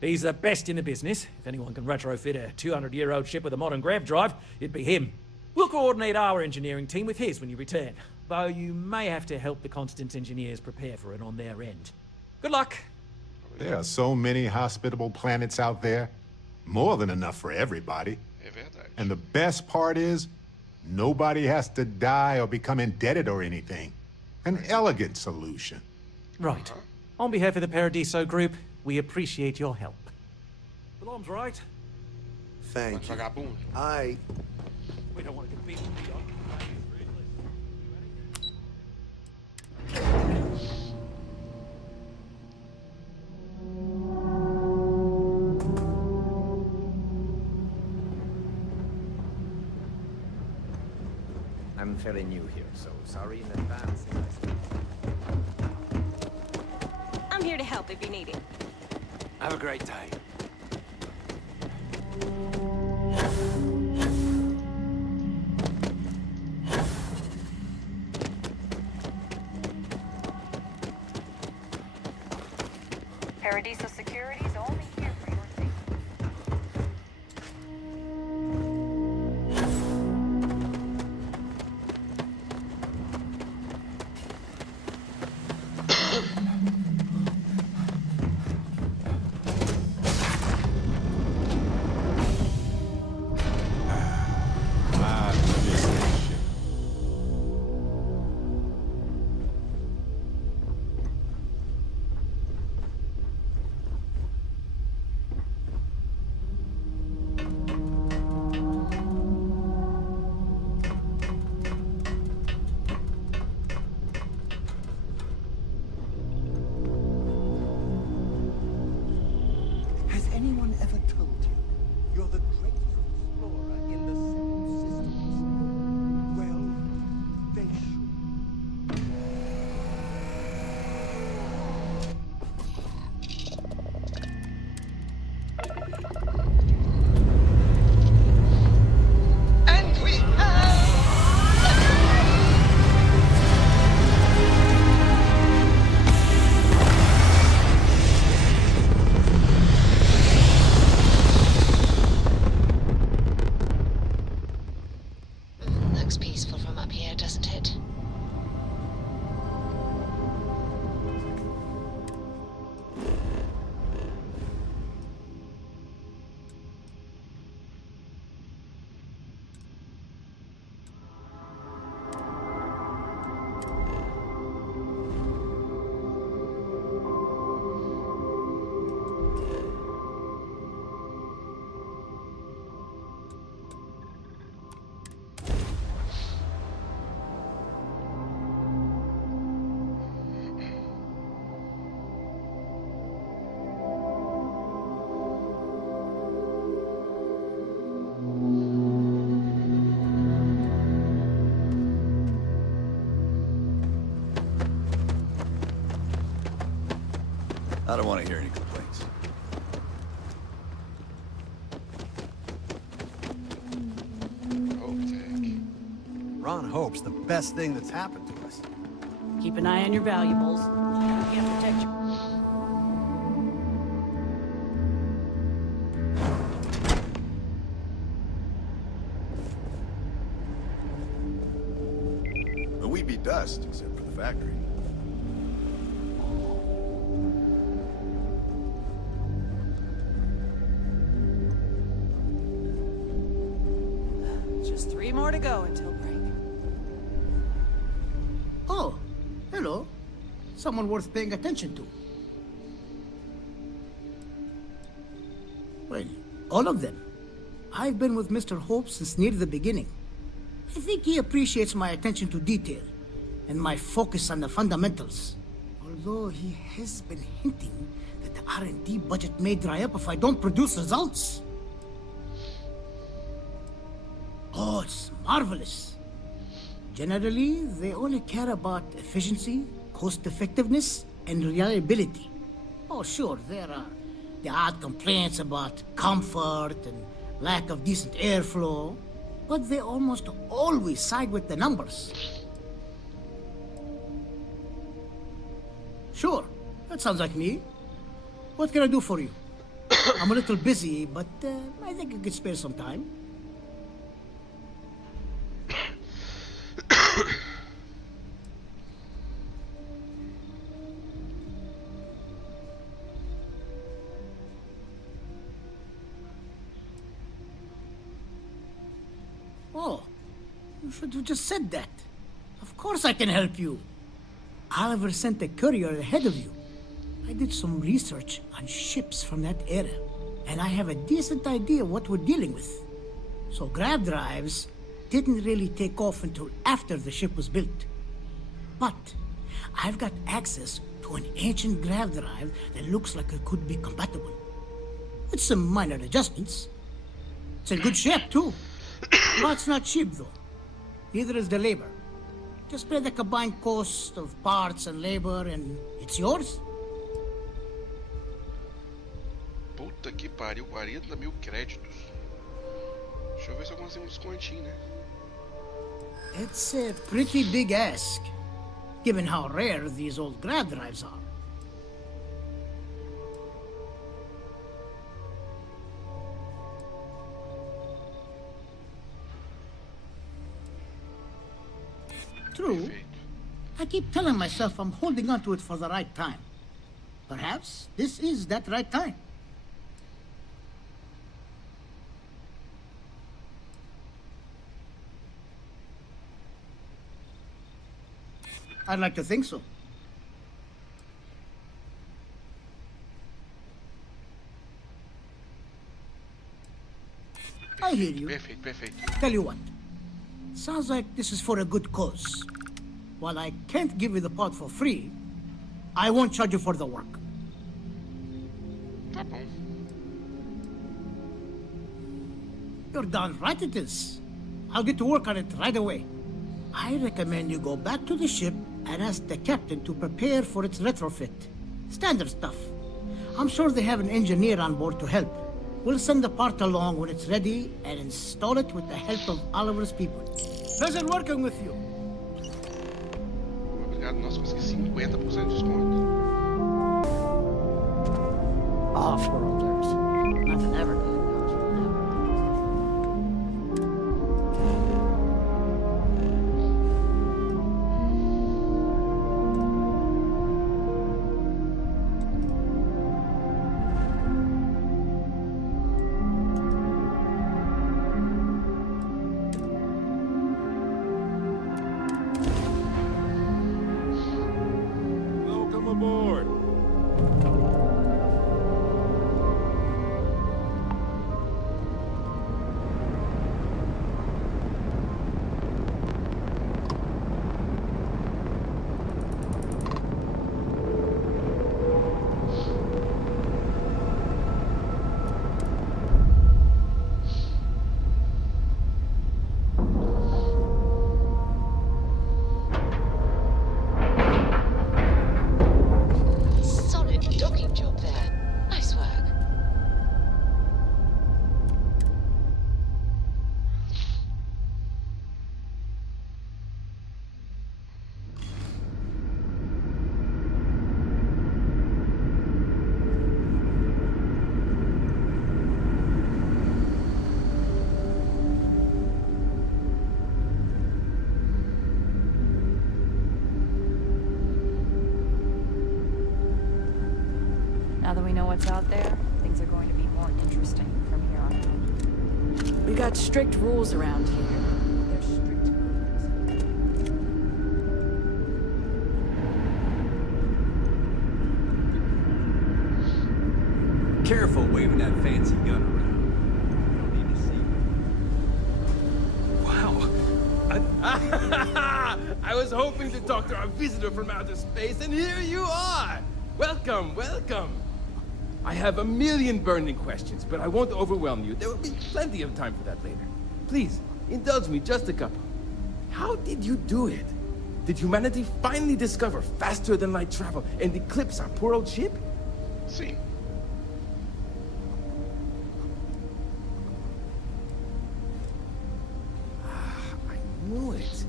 He's the best in the business. If anyone can retrofit a 200-year-old ship with a modern grav drive, it'd be him. We'll coordinate our engineering team with his when you return, though you may have to help the Constance engineers prepare for it on their end. Good luck. There are so many hospitable planets out there. More than enough for everybody. É verdade. And the best part is, nobody has to die or become indebted or anything. An elegant solution. Right. On behalf of the Paradiso Group, we appreciate your help. Alarm's right. Thank you. Vagabundo. We don't want to compete with you. I'm fairly new here, so sorry in advance. I'm here to help if you need it. Have a great day. Paradiso Security's only here for your safety. Has anyone ever told you you're the greatest explorer in the seven systems? Well, they should. And we Looks peaceful from up here, doesn't it? I don't want to hear any complaints. Ron Hope's the best thing that's happened to us. Keep an eye on your valuables. We can't protect you. But we'd be dust, except for the factory. Just 3 more to go until break. Oh, hello. Someone worth paying attention to. Well, all of them. I've been with Mr. Hope since near the beginning. I think he appreciates my attention to detail and my focus on the fundamentals. Although he has been hinting that the R&D budget may dry up if I don't produce results. Oh, it's marvelous. Generally, they only care about efficiency, cost-effectiveness, and reliability. Oh, sure, there are the odd complaints about comfort and lack of decent airflow, but they almost always side with the numbers. Sure, that sounds like me. What can I do for you? I'm a little busy, but I think I could spare some time. You should have just said that. Of course I can help you. Oliver sent a courier ahead of you. I did some research on ships from that era, and I have a decent idea what we're dealing with. So grav drives didn't really take off until after the ship was built. But I've got access to an ancient grav drive that looks like it could be compatible. With some minor adjustments. It's in good shape, too. But it's not cheap, though. Neither is the labor. Just pay the combined cost of parts and labor, and it's yours. Puta que pariu, 40.000 créditos. Deixa eu ver se eu consigo um descontinho, né? It's a pretty big ask, given how rare these old grav drives are. True. I keep telling myself I'm holding on to it for the right time. Perhaps this is that right time. I'd like to think so. I hear you. Perfeito. Tell you what. Sounds like this is for a good cause. While I can't give you the part for free, I won't charge you for the work. Tá bom. You're darn right it is. I'll get to work on it right away. I recommend you go back to the ship and ask the captain to prepare for its retrofit. Standard stuff. I'm sure they have an engineer on board to help. We'll send the part along when it's ready and install it with the help of Oliver's people. Pleasure working with you. Obrigado, nossa, consegui 50% de desconto. Off-worlders. Nothing ever good comes from them. Welcome aboard. Solid docking job there. Nice work. Now that we know what's out there, things are going to be more interesting from here on out. We got strict rules around here. There's strict Careful waving that fancy gun around. Wow. I was hoping to talk to our visitor from outer space, and here you are! Welcome, welcome! I have a million burning questions, but I won't overwhelm you. There will be plenty of time for that later. Please, indulge me just a couple. How did you do it? Did humanity finally discover faster than light travel and eclipse our poor old ship? Sim. I knew it.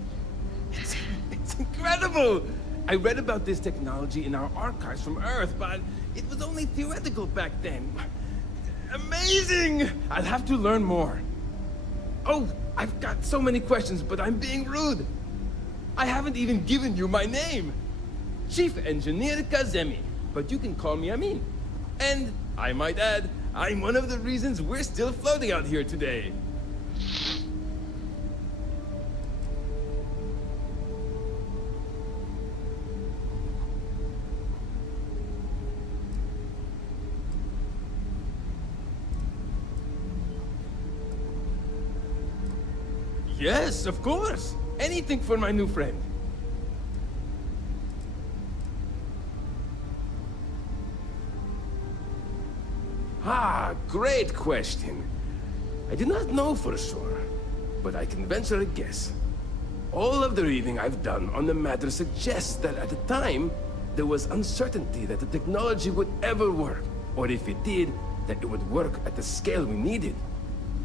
It's incredible! I read about this technology in our archives from Earth, but it was only theoretical back then. Amazing! I'll have to learn more. Oh, I've got so many questions, but I'm being rude. I haven't even given you my name. Chief Engineer Kazemi, but you can call me Amin. And, I might add, I'm one of the reasons we're still floating out here today. Yes, of course. Anything for my new friend. Ah, great question. I do not know for sure, but I can venture a guess. All of the reading I've done on the matter suggests that at the time, there was uncertainty that the technology would ever work, or if it did, that it would work at the scale we needed.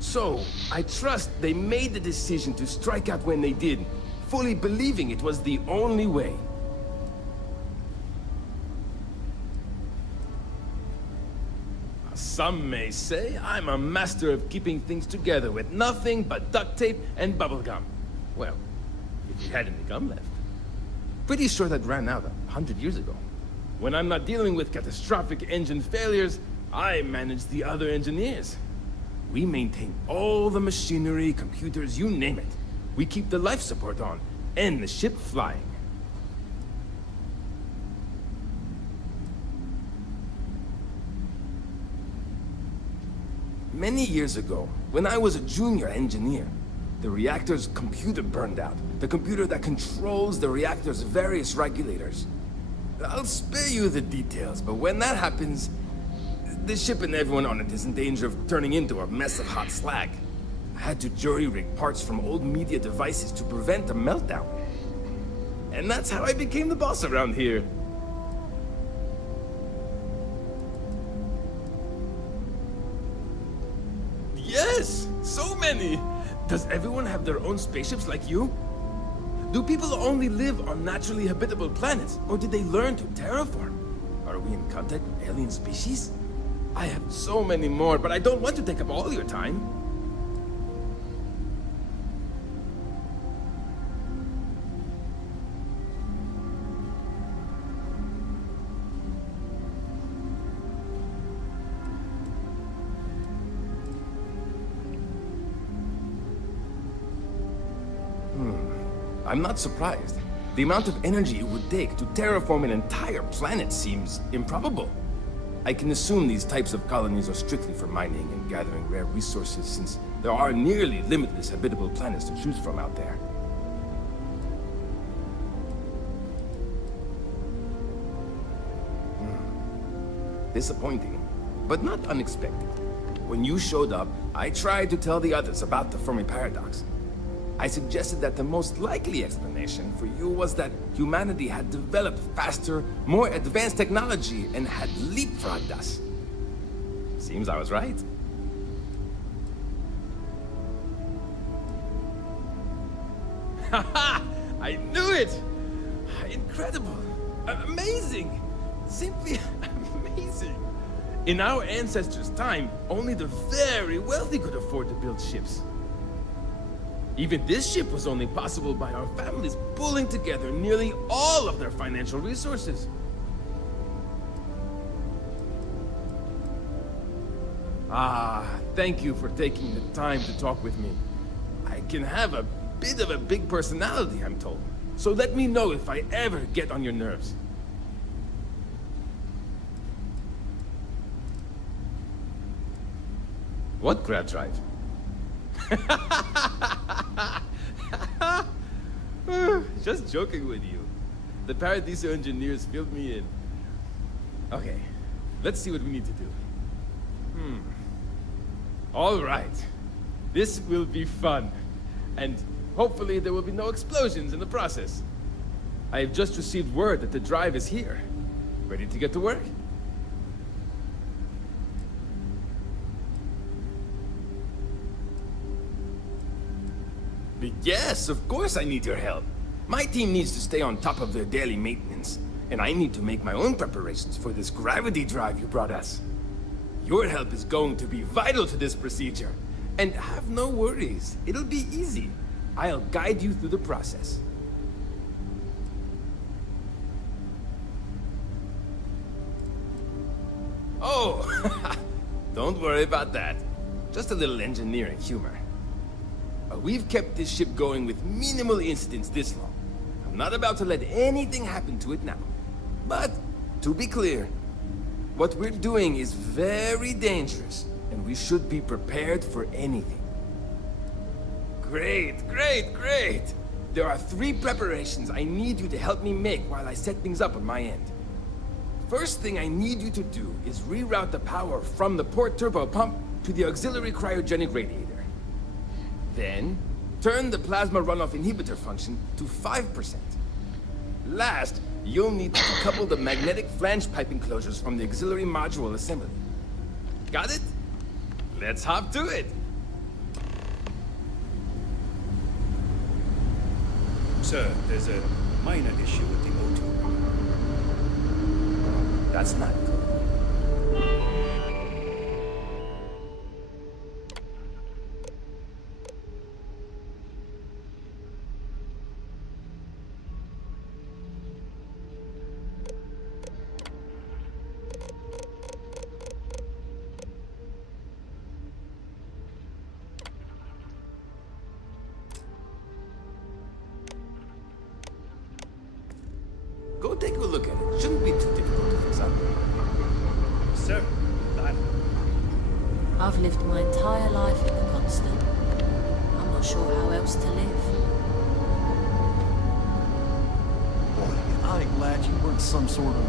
So, I trust they made the decision to strike out when they did, fully believing it was the only way. Some may say I'm a master of keeping things together with nothing but duct tape and bubblegum. Well, if you had any gum left. Pretty sure that ran out 100 years ago. When I'm not dealing with catastrophic engine failures, I manage the other engineers. We maintain all the machinery, computers, you name it. We keep the life support on, and the ship flying. Many years ago, when I was a junior engineer, the reactor's computer burned out. The computer that controls the reactor's various regulators. I'll spare you the details, but when that happens, the ship and everyone on it is in danger of turning into a mess of hot slag. I had to jury-rig parts from old media devices to prevent a meltdown. And that's how I became the boss around here. Yes! So many! Does everyone have their own spaceships like you? Do people only live on naturally habitable planets, or did they learn to terraform? Are we in contact with alien species? I have so many more, but I don't want to take up all your time. I'm not surprised. The amount of energy it would take to terraform an entire planet seems improbable. I can assume these types of colonies are strictly for mining and gathering rare resources, since there are nearly limitless habitable planets to choose from out there. Disappointing, but not unexpected. When you showed up, I tried to tell the others about the Fermi paradox. I suggested that the most likely explanation for you was that humanity had developed faster, more advanced technology and had leapfrogged us. Seems I was right. Haha! I knew it! Incredible! Amazing! Simply amazing! In our ancestors' time, only the very wealthy could afford to build ships. Even this ship was only possible by our families pulling together nearly all of their financial resources. Ah, thank you for taking the time to talk with me. I can have a bit of a big personality, I'm told. So let me know if I ever get on your nerves. What grab drive? Just joking with you. The Paradiso engineers filled me in. Okay, let's see what we need to do. All right. This will be fun. And hopefully there will be no explosions in the process. I have just received word that the drive is here. Ready to get to work? Yes, of course I need your help. My team needs to stay on top of their daily maintenance, and I need to make my own preparations for this gravity drive you brought us. Your help is going to be vital to this procedure. And have no worries, it'll be easy. I'll guide you through the process. Oh, don't worry about that. Just a little engineering humor. We've kept this ship going with minimal incidents this long. I'm not about to let anything happen to it now. But, to be clear, what we're doing is very dangerous, and we should be prepared for anything. Great, great, great! There are 3 preparations I need you to help me make while I set things up on my end. First thing I need you to do is reroute the power from the port turbo pump to the auxiliary cryogenic radiator. Then, turn the plasma runoff inhibitor function to 5%. Last, you'll need to decouple the magnetic flange pipe enclosures from the auxiliary module assembly. Got it? Let's hop to it! Sir, there's a minor issue with the O2. That's not good. Go take a look at it. Shouldn't be too difficult to fix up. Sir, that... I've lived my entire life in the constant. I'm not sure how else to live. Boy, I'm glad you weren't some sort of...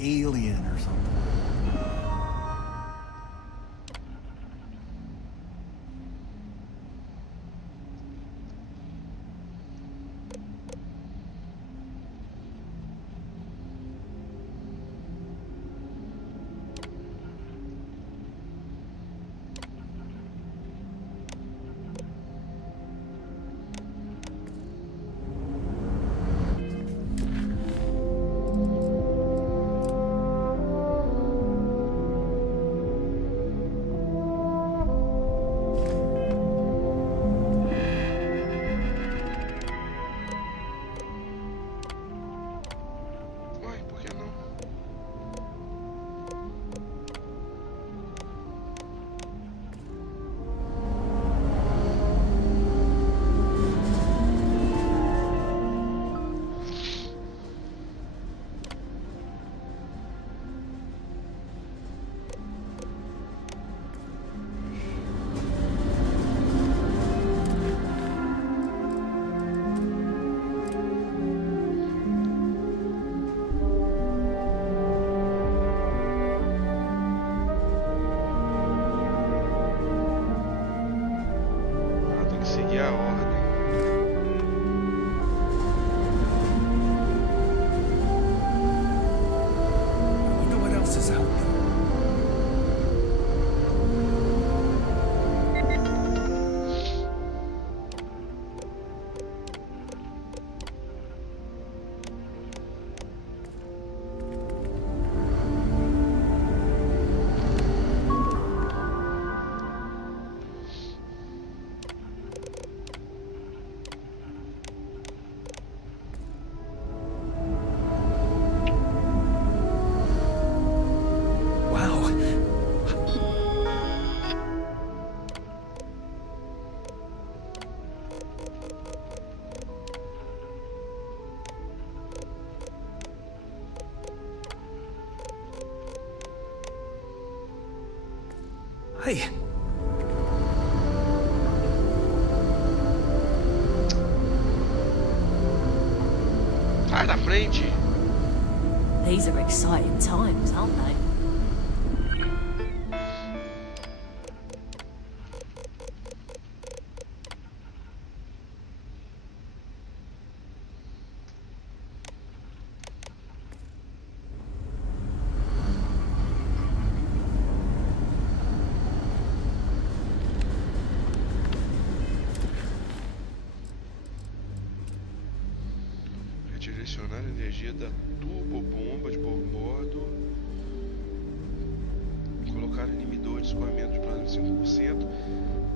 alien or something. Hey. Sai da frente. These are exciting times, aren't they? Direcionar a energia da turbobomba de bordo. Colocar inibidor de escoamento de planeta. 5%.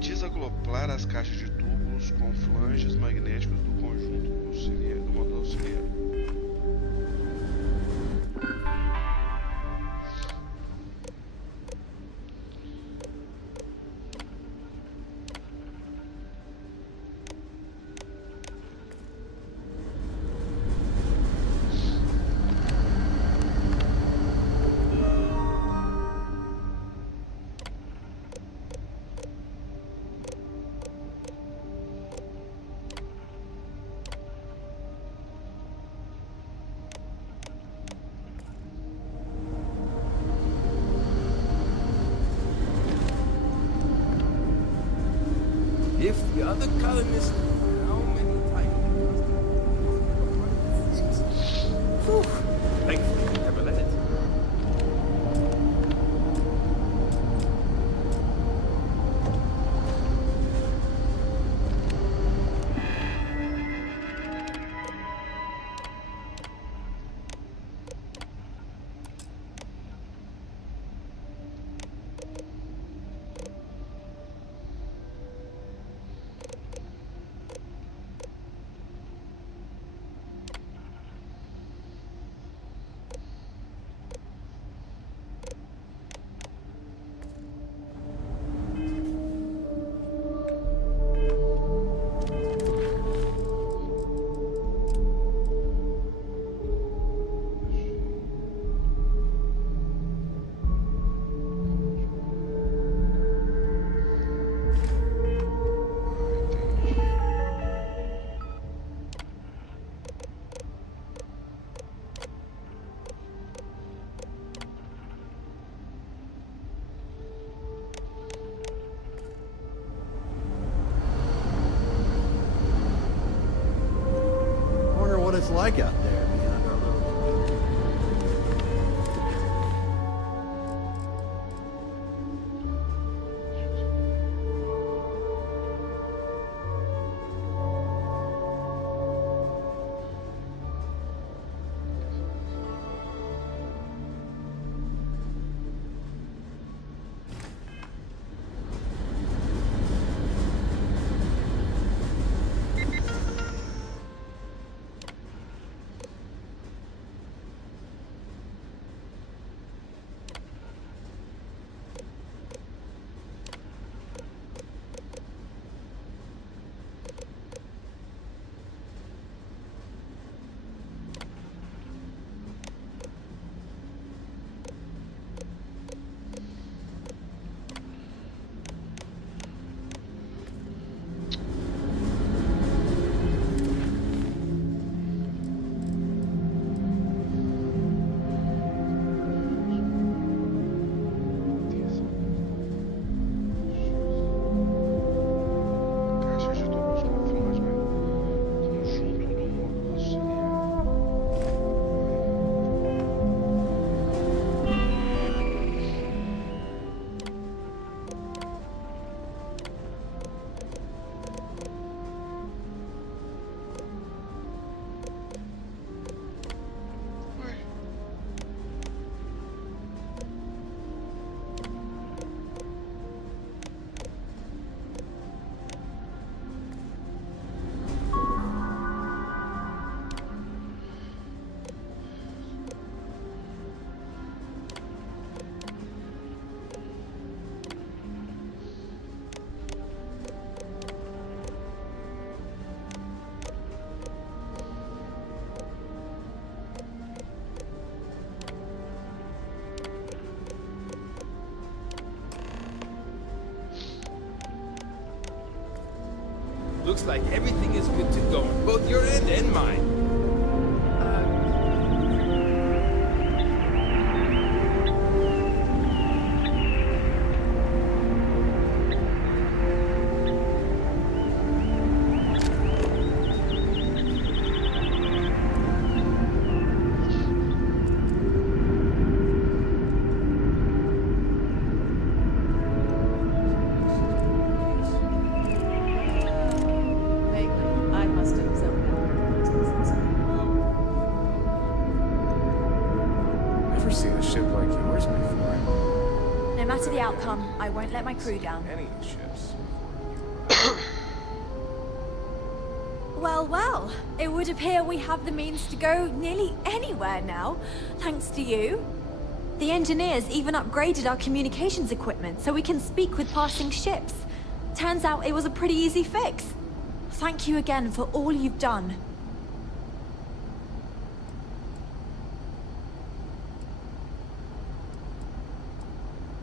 Desagrupar as caixas de tubos com flanges magnéticos do conjunto auxiliar, do modo auxiliar. If the other colonists knew how many titans Whew. Thankfully, they never let it. It's like out there beyond our little... Looks like everything is good to go on both your end and mine. Never seen a ship like yours before. No matter the outcome, I won't let my crew down. Any ships. Well, well, it would appear we have the means to go nearly anywhere now, thanks to you. The engineers even upgraded our communications equipment so we can speak with passing ships. Turns out it was a pretty easy fix. Thank you again for all you've done.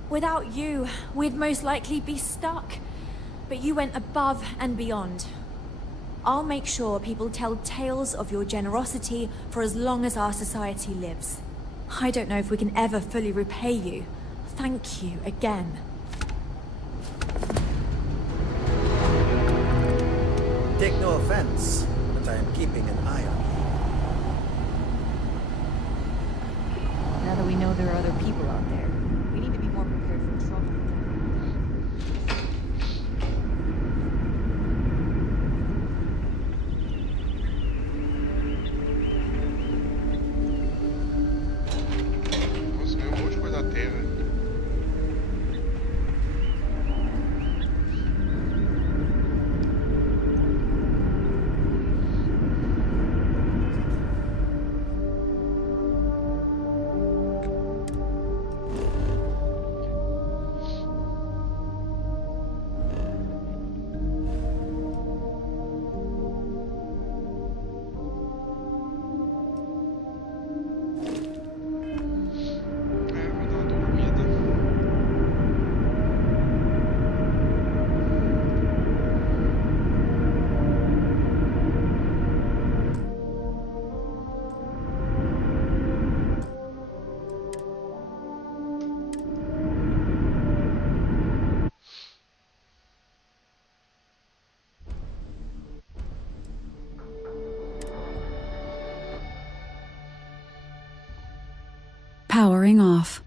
Without you, we'd most likely be stuck. But you went above and beyond. I'll make sure people tell tales of your generosity for as long as our society lives. I don't know if we can ever fully repay you. Thank you again. Take no offense, but I am keeping an eye on you. Now that we know there are other people out there, we need to be more prepared for trouble. Nossa, veio um monte de coisa da terra. Powering off.